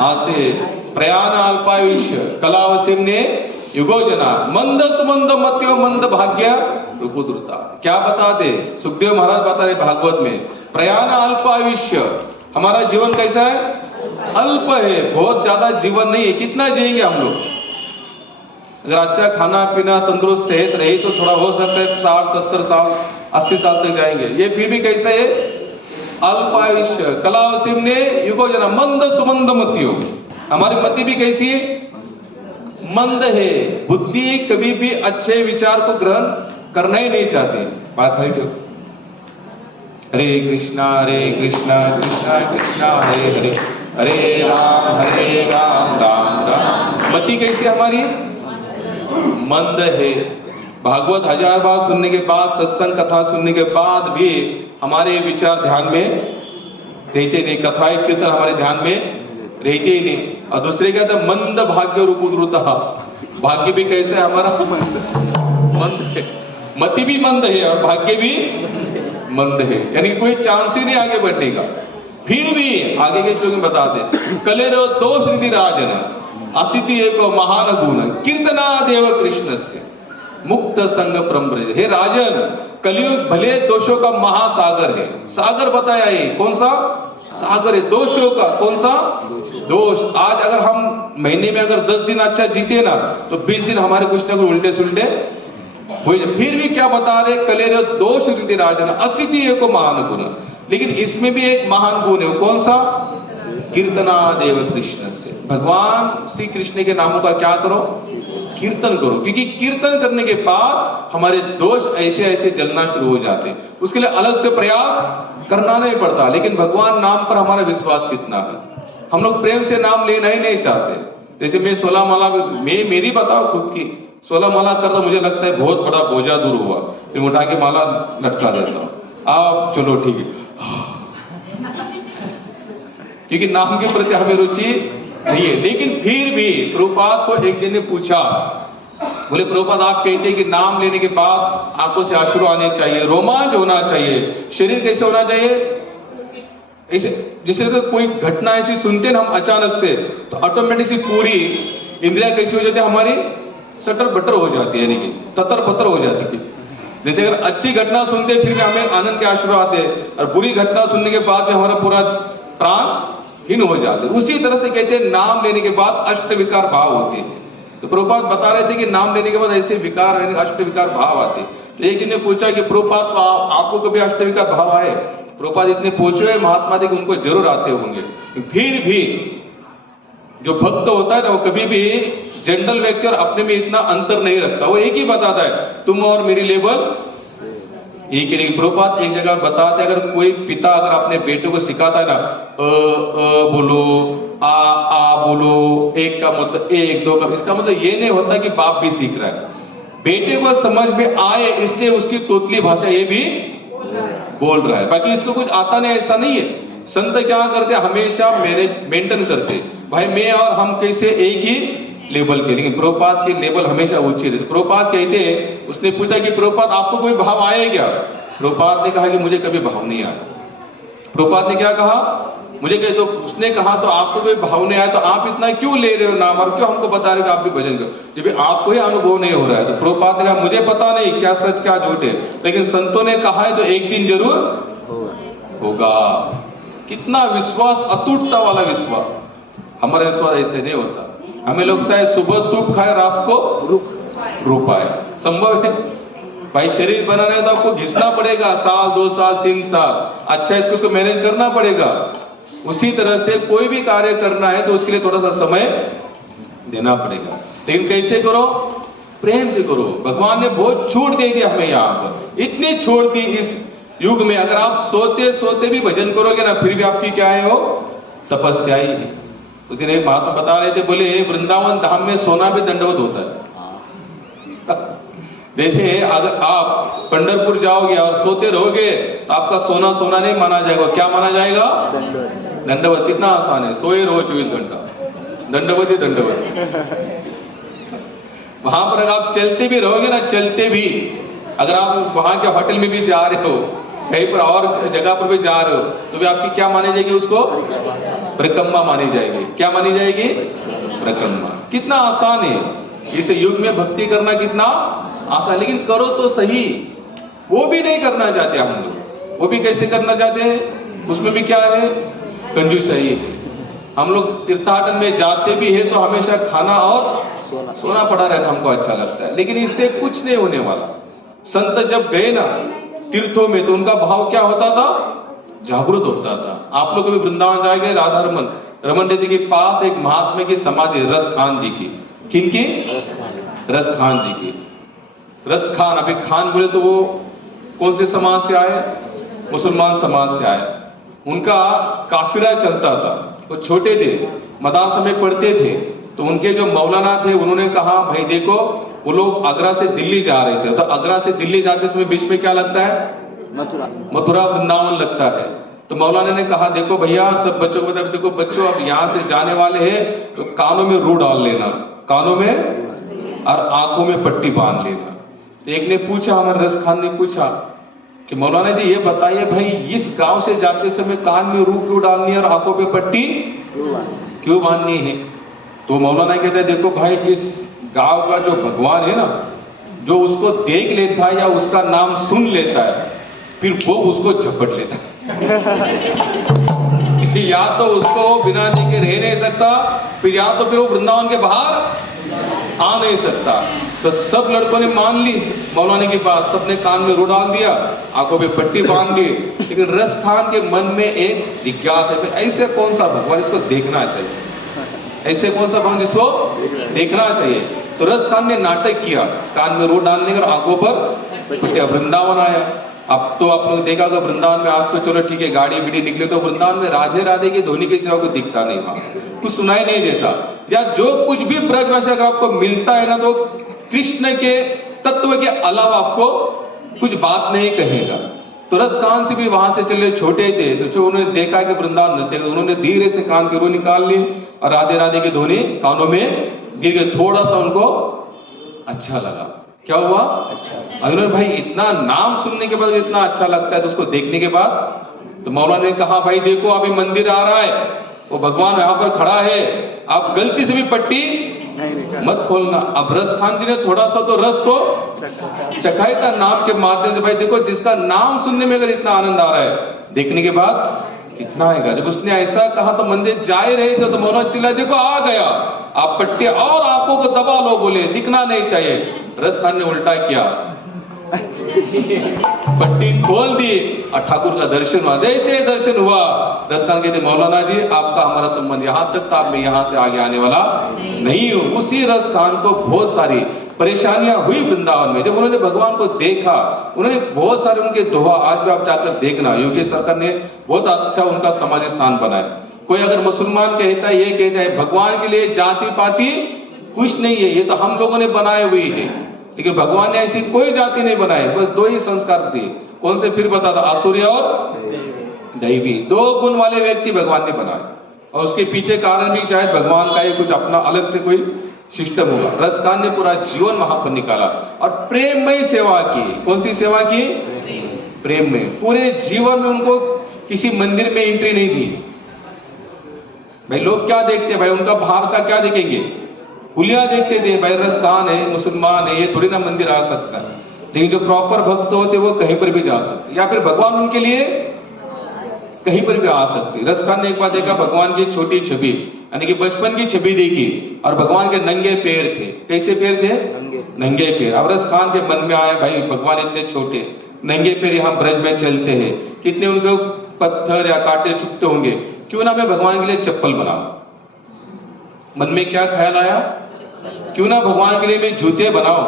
आसे प्रयाण अल्पायुष्य कलावसिम ने युगो जना मंद सुमंद मत्यो मंद भाग्य रूपुद्रुता। क्या बताते सुखदेव महाराज बता रहे भागवत में, प्रयाण अल्पायुष्य, हमारा जीवन कैसा है, अल्प है, बहुत ज्यादा जीवन नहीं है। कितना जिएंगे हम लोग, अगर अच्छा खाना पीना तंदुरुस्त है तो रही तो थोड़ा हो सकता है 60-70 साल 80 साल तक जाएंगे, ये फिर भी कैसा है, अल्पायुष्य कलावसिम ने युगो जना मंद सुमंद मतियो। हमारी मति भी कैसी है, मंद है, बुद्धि कभी भी अच्छे विचार को ग्रहण करना ही नहीं चाहती। बात है क्यों, हरे कृष्णा कृष्णा कृष्णा हरे हरे, हरे राम राम राम। मति कैसी हमारी, मंद है। भागवत 1000 बार सुनने के बाद, सत्संग कथा सुनने के बाद भी हमारे विचार ध्यान में रहते नहीं, कथाएं कीर्तन हमारे ध्यान में रहते ही नहीं। और दूसरे क्या था, मंद भाग्य रूपुद्रुता, भाग्य भी कैसे है हमारा, मंद है, मति भी मंद है और भाग्य भी मंद है, यानी कोई चांस ही नहीं आगे बढ़ने का। फिर भी आगे के श्लोक में बताते, कलेरो दोष निधि राजन असिति एक महान गुण कीर्तना देव कृष्णस्य मुक्त संग प्रम्ब्रज। हे राजन, कलयुग भले दोषों का महासागर है, सागर बताया ये कौन सा सागर है, दोषों का कौन सा दोष। आज अगर हम महीने में अगर 10 दिन अच्छा जीते ना, तो 20 दिन हमारे कुछ ना कुछ उल्टे सुल्टे हो जाए। फिर भी क्या बता रहे, कलेर दोष निधि राजन असिति एक महान गुण, लेकिन इसमें भी एक महान गुण है, कौन सा, कीर्तना देव कृष्ण से। भगवान श्री कृष्ण के नामों का क्या करो, कीर्तन करो, क्योंकि कीर्तन करने के बाद हमारे दोष ऐसे ऐसे जलना शुरू हो जाते हैं। उसके लिए अलग से प्रयास करना नहीं पड़ता। लेकिन भगवान नाम पर हमारा विश्वास कितना है, हम लोग प्रेम से नाम लेना ही नहीं चाहते। जैसे मैं 16 माला, मेरी बताओ खुद की, 16 माला करता मुझे लगता है बहुत बड़ा बोझा दूर हुआ, फिर उठा के माला लटका देता हूँ, आप चलो ठीक है, क्योंकि नाम के प्रति हमें रुचि नहीं है। लेकिन फिर भी प्रभुपाद को एक जन ने पूछा, बोले प्रभुपाद आप कहते हैं कि नाम लेने के बाद आंखों से आंसू आने चाहिए, रोमांच होना चाहिए, शरीर कैसे होना चाहिए, ऐसे जैसे तो कोई घटना ऐसी सुनते ना हम अचानक से, तो ऑटोमेटिक पूरी इंद्रिया कैसी हो जाती है हमारी, सटर बटर हो जाती है, यानी कि ततर पतर हो जाती है। जैसे अगर अच्छी घटना सुनते फिर भी हमें आनंद के आश्रय आते और बुरी घटना सुनने के बाद में हमारा पूरा प्राण हीन हो जाते। उसी तरह से कहते हैं नाम लेने के बाद अष्ट विकार भाव होते हैं। तो प्रभुपाद बता रहे थे कि नाम लेने के बाद ऐसे विकार अष्ट विकार भाव आते। एक ने पूछा कि प्रभुपाद आपको कभी अष्ट विकार भाव आए? प्रभुपाद इतने पूछे हुए महात्मा थे कि उनको जरूर आते होंगे। फिर भी जो भक्त होता है ना वो कभी भी जनरल व्यक्ति और अपने में इतना अंतर नहीं रखता। वो एक ही बताता है तुम और मेरी लेवल एक ही। प्रभुपाद एक जगह बताते अगर कोई पिता अगर अपने बेटे को सिखाता है ना बोलो आ बोलो, एक का मतलब एक, दो का, इसका मतलब ये नहीं होता कि बाप भी सीख रहा है। बेटे को समझ में आए इसलिए उसकी तोतली भाषा ये भी बोल रहा है, बाकी इसको कुछ आता नहीं ऐसा नहीं है। संत क्या करते हमेशा मेंटेन करते भाई मैं और हम कैसे एक ही लेवल के, लेकिन प्रभुपाद की लेवल हमेशा ऊंची रहती। प्रभुपाद कहते उसने पूछा कि प्रभुपाद आपको कोई भाव आए क्या? प्रभुपाद ने कहा कि मुझे कभी भाव नहीं आया। प्रभुपाद ने क्या कहा? मुझे कहे तो उसने कहा तो आपको कोई भाव नहीं आया तो आप इतना क्यों ले रहे हो नाम और क्यों हमको बता रहे हो कि आप भी भजन करो जब आपको ही अनुभव नहीं हो रहा है? तो प्रभुपाद ने कहा मुझे पता नहीं क्या सच क्या झूठ है, लेकिन संतों ने कहा है तो एक दिन जरूर होगा। कितना विश्वास, अटूटता वाला विश्वास। हमारा विश्वास ऐसे नहीं होता। हमें लगता है सुबह धूप खाए रात को रूप आए। संभव है भाई? शरीर बनाना है तो आपको घिसना पड़ेगा, साल 2 साल 3 साल, अच्छा इसको मैनेज करना पड़ेगा। उसी तरह से कोई भी कार्य करना है तो उसके लिए थोड़ा सा समय देना पड़ेगा, लेकिन कैसे करो? प्रेम से करो। भगवान ने बहुत छूट दे दी हमें यहाँ पर, इतनी छोड़ दी इस युग में। अगर आप सोते सोते भी भजन करोगे ना फिर भी आपकी क्या है वो तपस्या ही है। उस दिन एक महात्मा बता रहे थे, बोले वृंदावन धाम में सोना भी दंडवत होता है। जैसे अगर आप पंढरपुर जाओगे और सोते रहोगे तो आपका सोना सोना नहीं माना जाएगा, क्या माना जाएगा? दंडवत। कितना आसान है, सोए रहो 24 घंटा, दंडवत ही दंडवत। वहां पर अगर आप चलते भी रहोगे ना, चलते भी अगर आप वहां के होटल में भी जा रहे हो, कहीं पर और जगह पर भी जा रहे हो तो भी आपकी क्या मानी जाएगी? उसको परिक्रमा मानी जाएगी। क्या मानी जाएगी? परिक्रमा। कितना आसान है इस युग में भक्ति करना, कितना आसान। लेकिन करो तो सही, वो भी नहीं करना चाहते हम लोग। वो भी कैसे करना चाहते हैं? उसमें भी क्या है? कंजूसाई है। हम लोग तीर्थाटन में जाते भी है तो हमेशा खाना और सोना पड़ा रहता हमको अच्छा लगता है, लेकिन इससे कुछ नहीं होने वाला। संत जब गए ना तीर्थों में तो उनका भाव क्या होता था? जागृत होता था। आप लोग भी वृंदावन जाएंगे, राधा रमन रेड्डी के पास एक महात्मा की समाधि, रस खान जी की। किनकी? रस खान जी की। रस खान, अभी खान बोले तो वो कौन से समाज से आए? मुसलमान समाज से आए। उनका काफिला चलता था, वो छोटे थे, मदरसा में पढ़ते थे। तो उनके जो मौलाना थे उन्होंने कहा भाई देखो वो लोग आगरा से दिल्ली जा रहे थे, तो आगरा से दिल्ली जाते समय बीच में क्या लगता है? मथुरा वृंदावन लगता है। तो मौलाना ने कहा देखो भैया सब बच्चों को बता, देखो बच्चों अब यहाँ से जाने वाले हैं तो कानों में रू डाल लेना, कानों में और आंखों में पट्टी बांध लेना। तो एक ने पूछा, हमारे रस खान ने पूछा कि मौलाना जी ये बताइए भाई इस गांव से जाते समय कान में रू क्यों डालनी है और आंखों पे पट्टी क्यों बांधनी है? तो मौलाना कहते हैं देखो भाई इस गांव का जो भगवान है ना, जो उसको देख लेता है या उसका नाम सुन लेता है फिर वो उसको झपट लेता है। या तो उसको बिना देखे रह नहीं सकता, फिर या तो फिर वो वृंदावन के बाहर आ नहीं सकता। तो सब लड़कों ने मान ली मौलाना की बात, सबने कान में रू डाल दिया, आंखों पे पट्टी बांध दी। लेकिन रस खान के मन में एक जिज्ञासा है, ऐसे कौन सा भगवान इसको देखना चाहिए, ऐसे कौन सा भगवान जिसको देखना चाहिए। तो रस खान ने नाटक किया, कान में रू डालने और आंखों पर पट्टी। वृंदावन आया। अब तो आप लोग देखा तो वृंदावन में आज तो चलो ठीक है गाड़ी बीड़ी निकले, तो वृंदावन में राधे राधे की ध्वनि के सिवा को दिखता नहीं, वहां कुछ सुनाई नहीं देता। या जो कुछ भी ब्रजभाषा अगर आपको मिलता है ना तो कृष्ण के तत्व के अलावा आपको कुछ बात नहीं कहेगा। तो रस खान से भी वहां से चले, छोटे थे तो जो उन्होंने देखा कि वृंदावन नृत्य, उन्होंने धीरे से कान के रू निकाल ली और राधे राधे की ध्वनि कानों में गिर गई। थोड़ा सा उनको अच्छा लगा। क्या हुआ? अच्छा। अगर भाई इतना नाम सुनने के बाद इतना अच्छा लगता है तो उसको देखने के बाद, तो मौलाना ने कहा भाई देखो अभी मंदिर आ रहा है, वो भगवान यहाँ पर खड़ा है, आप गलती से भी पट्टी मत खोलना। अब रस खान जी ने थोड़ा सा तो रस तो चखाई था नाम के माध्यम से। भाई देखो, जिसका नाम सुनने में अगर इतना आनंद आ रहा है, देखने के बाद कितना आएगा। जब उसने ऐसा कहा तो मंदिर जा ही रहे थे तो मौलाना चिल्लाए, देखो आ गया। आप पट्टी और आंखों को दबा लो, बोले दिखना नहीं चाहिए। रस खान ने उल्टा किया, पट्टी खोल दी और ठाकुर का दर्शन हुआ। जैसे दर्शन हुआ, रस खान कहते, मौलाना जी आपका हमारा संबंध यहां तक था, मैं यहां से आगे आने वाला नहीं हूं। उसी रस खान को बहुत सारी परेशानियां हुई वृंदावन में। जब उन्होंने भगवान को देखा, उन्होंने बहुत सारे उनके दोहा, आज भी आप जाकर देखना, योगी सरकार ने बहुत अच्छा उनका समाधि स्थान बनाया। कोई अगर मुसलमान कहता है, ये कहता है भगवान के लिए जाति पाति कुछ नहीं है, ये तो हम लोगों ने बनाए हुई है। लेकिन भगवान ने ऐसी कोई जाति नहीं बनाई, बस दो ही संस्कार दिए। कौन से? फिर बता दो, आसुरी और दैवी। दो गुण वाले व्यक्ति भगवान ने बनाए, और उसके पीछे कारण भी शायद भगवान का ही कुछ अपना अलग से कोई सिस्टम होगा। रसखान ने पूरा जीवन वहां पर निकाला और प्रेममय सेवा की। कौन सी सेवा की? प्रेम में। पूरे जीवन में उनको किसी मंदिर में एंट्री नहीं दी। भाई लोग क्या देखते हैं, भाई उनका बाहर का क्या देखेंगे? हुलिया देखते थे, भाई रसखान है, मुसलमान है, ये थोड़ी ना मंदिर आ सकता है। लेकिन जो प्रॉपर भक्त होते वो कहीं पर भी जा सकते, या फिर भगवान उनके लिए कहीं पर भी आ सकते। रसखान ने एक बार देखा भगवान की छोटी छवि, यानी कि बचपन की छवि देखी, और भगवान के नंगे पैर थे। कैसे पैर थे? नंगे पैर। अब रसखान के मन में आया, भाई भगवान इतने छोटे नंगे पैर यहाँ ब्रज में चलते हैं, कितने उनको पत्थर या कांटे चुभते होंगे, क्यों ना मैं भगवान के लिए चप्पल बनाऊं। मन में क्या ख्याल आया? क्यों ना भगवान के लिए मैं जूते बनाऊं।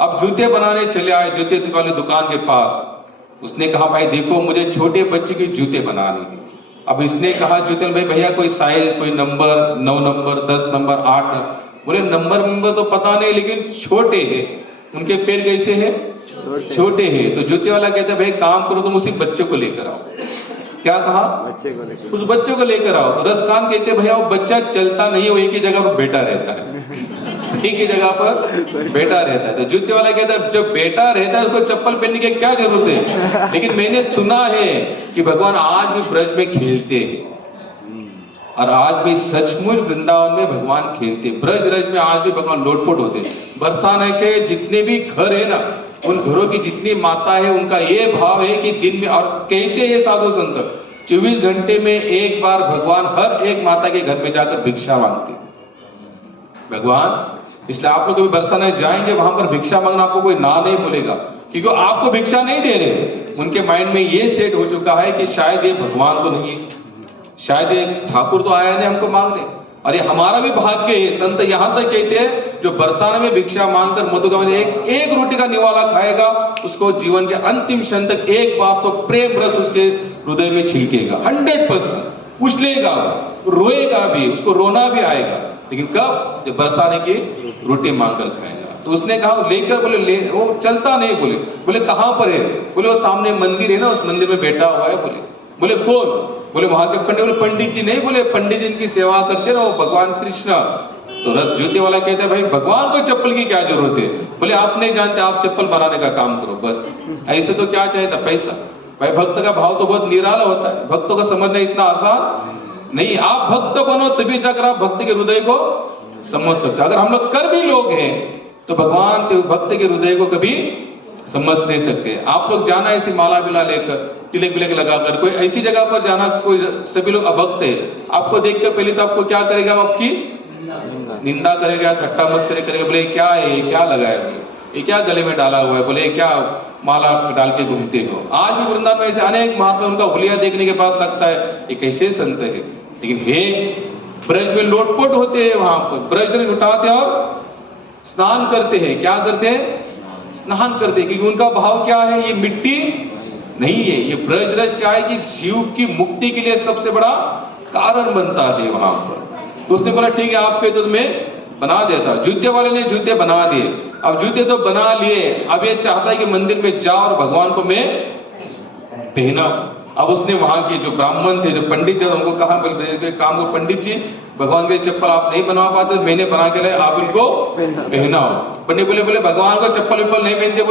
अब जूते बनाने चले आए जूते वाले दुकान के पास। उसने कहा, भाई देखो मुझे छोटे बच्चे के जूते बनाने हैं। अब इसने कहा जूते में, भाई भैया कोई साइज, कोई नंबर, 9 नंबर, 10 नंबर, 8 नंबर। बोले नंबर तो पता नहीं, लेकिन छोटे हैं। उनके पैर कैसे हैं? छोटे हैं। तो जूते वाला कहता है, भाई काम करो तुम उसी बच्चे को लेकर आओ। क्या कहा? बच्चे को लेकर, उस बच्चे को लेकर आओ। तो रसखान कहते, भैया वो बच्चा चलता नहीं है, वो एक ही जगह पर बैठा रहता है, एक ही जगह पर बैठा रहता है। तो जूते वाला कहता है, जब बैठा रहता है उसको चप्पल पहनने की क्या जरूरत है? लेकिन मैंने सुना है कि भगवान आज भी ब्रज में खेलते हैं, और आज भी सचमुच वृंदावन में भगवान खेलते। ब्रज रज में आज भी भगवान लोटपोट होते। बरसाने के जितने भी घर है ना, उन घरों की जितनी माता है, उनका ये भाव है कि दिन में, और कहते हैं साधु संत, 24 घंटे में एक बार भगवान हर एक माता के घर में जाकर भिक्षा मांगते भगवान। इसलिए आप लोग कभी बरसाने जाएंगे, वहां पर भिक्षा मांगना आपको कोई ना नहीं बोलेगा, क्योंकि आपको भिक्षा नहीं दे रहे। उनके माइंड में ये सेट हो चुका है कि शायद ये भगवान तो नहीं है, शायद ये ठाकुर तो आया नहीं हमको मांगने, और ये हमारा भी भाग्य है। संत यहां तक कहते हैं, जो बरसाने में भिक्षा मांगकर मधुका में एक रोटी का निवाला खाएगा, उसको जीवन के अंतिम क्षण तक एक बार तो प्रेम रस उसके हृदय में छिलकेगा। 100% उछलेगा, रोएगा भी, उसको रोना भी आएगा। लेकिन कब? जब बरसाने की रोटी मांगकर खाएगा। तो उसने कहा लेकर, बोले ले, वो चलता नहीं। बोले कहां पर है? बोले वो सामने मंदिर है ना, उस मंदिर में बैठा हुआ है। बोले कौन? बोले वहां के पंडित। बोले पंडित जी नहीं, बोले पंडित जी इनकी सेवा करते ना, वो भगवान कृष्ण। तो रस जूते वाला कहता है, भाई भगवान को चप्पल की क्या जरूरत है? बोले आप नहीं जानते, आप चप्पल बनाने का काम करो बस। ऐसे तो क्या चाहिए था? पैसा। भाई भक्त का भाव तो बहुत निराला होता है, भक्तों को समझना इतना आसान नहीं। आप भक्त बनो तभी जाकर आप भक्त के हृदय को समझ सकते। अगर हम लोग कर भी लोग हैं तो भगवान के भक्त के हृदय को कभी समझ नहीं सकते। आप लोग जाना ऐसी माला बिला लेकर, तिलक बिलक लगाकर, कोई ऐसी जगह पर जाना, कोई सभी लोग अभक्त है, आपको देखकर पहले तो आपको क्या करेगा? आपकी निंदा करेगा, ठट्टा मस्करी करेगा। बोले क्या है, ये क्या लगाया है, ये क्या गले में डाला हुआ है, बोले क्या माला डाल के घूमते हो। आज भी वृंदावन में ऐसे अनेक महात्मा, उनका हुलिया देखने के बाद लगता है ये कैसे संत है। लेकिन हे ब्रज में लोटपोट होते हैं, वहां पर ब्रज में उठाते और स्नान करते हैं। क्या करते हैं? स्नान करते हैं, क्योंकि उनका भाव क्या है? ये मिट्टी नहीं है, ये ब्रज रज क्या है कि जीव की मुक्ति के लिए सबसे बड़ा कारण बनता है वहां पर। तो उसने बोला ठीक है, आपके तो मैं बना देता। जूते वाले ने जूते बना दिए। अब जूते तो बना लिए, अब ये चाहता है कि मंदिर में जाओ और भगवान को मैं पहना। अब उसने वहां के जो ब्राह्मण थे, जो पंडित थे, उनको कहा, बोले काम को पंडित जी, भगवान के चप्पल आप नहीं बनवा पाते, मैंने बना के लाया, आप इनको पहनाओ। पंडित बोले भगवान को चप्पल विप्पल नहीं पहनते।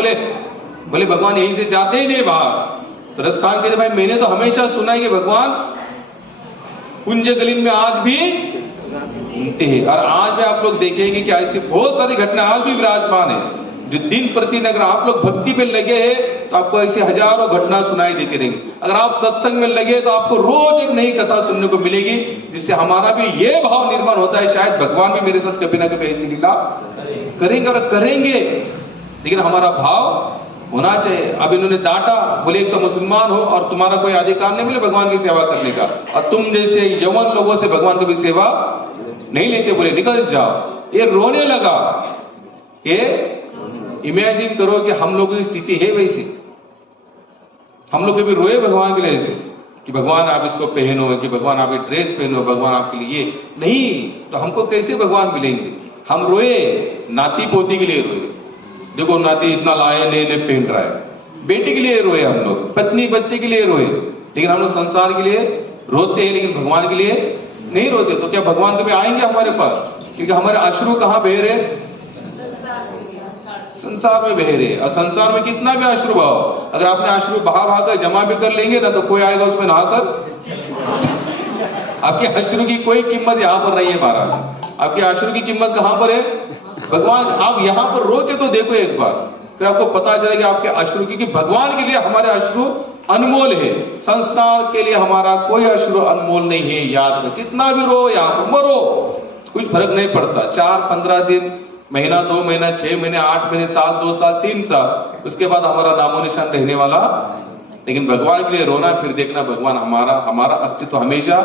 बोले भगवान यहीं से जाते ही नहीं बाहर। तो रसखान कहते, भाई मैंने तो हमेशा सुना है कि भगवान कुंज गलीन में आज भी घूमते हैं। और आज भी आप लोग देखेंगे कि ऐसी बहुत सारी घटना आज भी विराजमान है, जो दिन प्रतिदिन अगर आप लोग भक्ति पे लगे हैं तो आपको ऐसी हजारों घटना सुनाई देती रहेंगी। अगर आप सत्संग में लगे तो आपको रोज एक नई कथा सुनने को मिलेगी, जिससे हमारा भी ये भाव निर्माण होता है, शायद भगवान भी मेरे साथ कभी ना कभी ऐसी लीला करेंगे और करेंगे। लेकिन हमारा भाव होना चाहिए। अब इन्होंने डांटा, बोले एक तो मुसलमान हो और तुम्हारा कोई अधिकार नहीं बोले भगवान की सेवा करने का, और तुम जैसे यवन लोगों से भगवान की भी सेवा नहीं लेते, बोले निकल जाओ। ये रोने लगा। ये इमेजिन करो कि हम लोगों की स्थिति है वैसी, हम लोग कभी रोए भगवान के लिए ऐसे कि भगवान आप इसको पहनो, कि भगवान आप ये ड्रेस पहनो, भगवान आपके लिए नहीं, तो हमको कैसे भगवान मिलेंगे? हम रोए नाती पोती के लिए रोए, देखो नाती इतना लाए नए नए पहन रहा है, बेटी के लिए रोए हम लोग, पत्नी बच्चे के लिए रोए, लेकिन हम लोग संसार के लिए रोते हैं, लेकिन भगवान के लिए नहीं रोते। तो क्या भगवान कभी आएंगे हमारे पास? क्योंकि हमारे अश्रु कहाँ बह रहे? संसार में बह रहे। और संसार में कितना भी अश्रु भाव, अगर आपने अश्रु बहा बहा कर जमा भी कर लेंगे ना, तो कोई आएगा उसमें नहाकर, आपके अश्रु की कोई कीमत यहाँ पर नहीं है महाराज। आपके अश्रु की कीमत कहाँ पर है? भगवान। आप यहाँ पर रो के तो देखो एक बार, फिर आपको पता चलेगा आपके अश्रु की, कि भगवान के लिए हमारे अश्रु अनमोल है, संसार के लिए हमारा कोई अश्रु अनमोल नहीं है। याद रखो, कितना भी रो यहाँ पर मरो, कुछ फर्क नहीं पड़ता। 4, 15 दिन, महीना, 2 महीना, 6 महीने, 8 महीने, साल, 2 साल, 3 साल, उसके बाद हमारा नामो निशान रहने वाला। लेकिन भगवान के लिए रोना, फिर देखना भगवान हमारा अस्तित्व हमेशा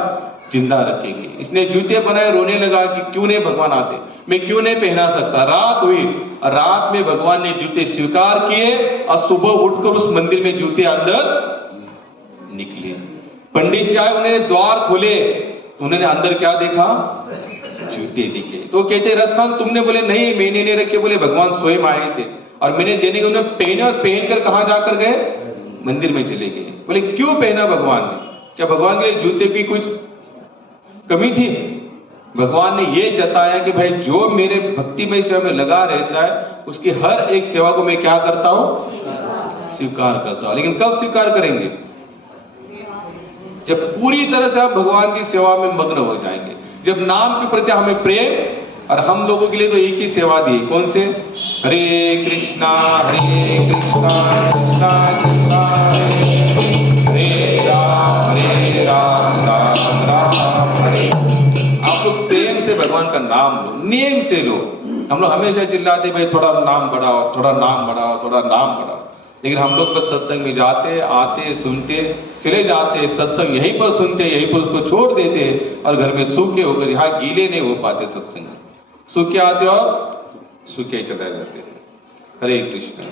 जिंदा रखेंगे। इसने जूते बनाए, रोने लगा कि क्यों नहीं भगवान आते, मैं क्यों नहीं पहना सकता। रात हुई, रात में भगवान ने जूते स्वीकार किए और सुबह उठकर उस मंदिर में जूते अंदर निकले। पंडित जी आए, उन्होंने द्वार खोले, उन्होंने अंदर क्या देखा? जूते दिखे। तो कहते रसखान तुमने, बोले नहीं मैंने नहीं रखे, बोले भगवान स्वयं आए थे और मैंने देने के उन्हें पहने, और पहनकर कहां जाकर गए? मंदिर में चले गए। बोले क्यों पहना भगवान ने? क्या भगवान के जूते की कुछ कमी थी? भगवान ने ये जताया कि भाई जो मेरे भक्तिमय सेवा में लगा रहता है, उसकी हर एक सेवा को मैं क्या करता हूं? स्वीकार करता हूं। लेकिन कब स्वीकार करेंगे? जब पूरी तरह से आप भगवान की सेवा में मग्न हो जाएंगे, जब नाम के प्रति हमें प्रेम। और हम लोगों के लिए तो एक ही सेवा दी, कौन से? हरे कृष्णा कृष्णा कृष्णा हरे राम राम राम हरे। आप लोग प्रेम से भगवान का नाम लो, नेम से लो। हम लोग हमेशा चिल्लाते भाई थोड़ा नाम बढ़ाओ, थोड़ा नाम बढ़ाओ, थोड़ा नाम बढ़ाओ, लेकिन हम लोग बस सत्संग में जाते, आते, सुनते, चले जाते, सत्संग यहीं पर सुनते, यहीं पर उसको छोड़ देते, और घर में सूखे होकर यहाँ गीले नहीं हो पाते। सत्संग सूखे आते और सूखे चले जाते। हरे कृष्ण।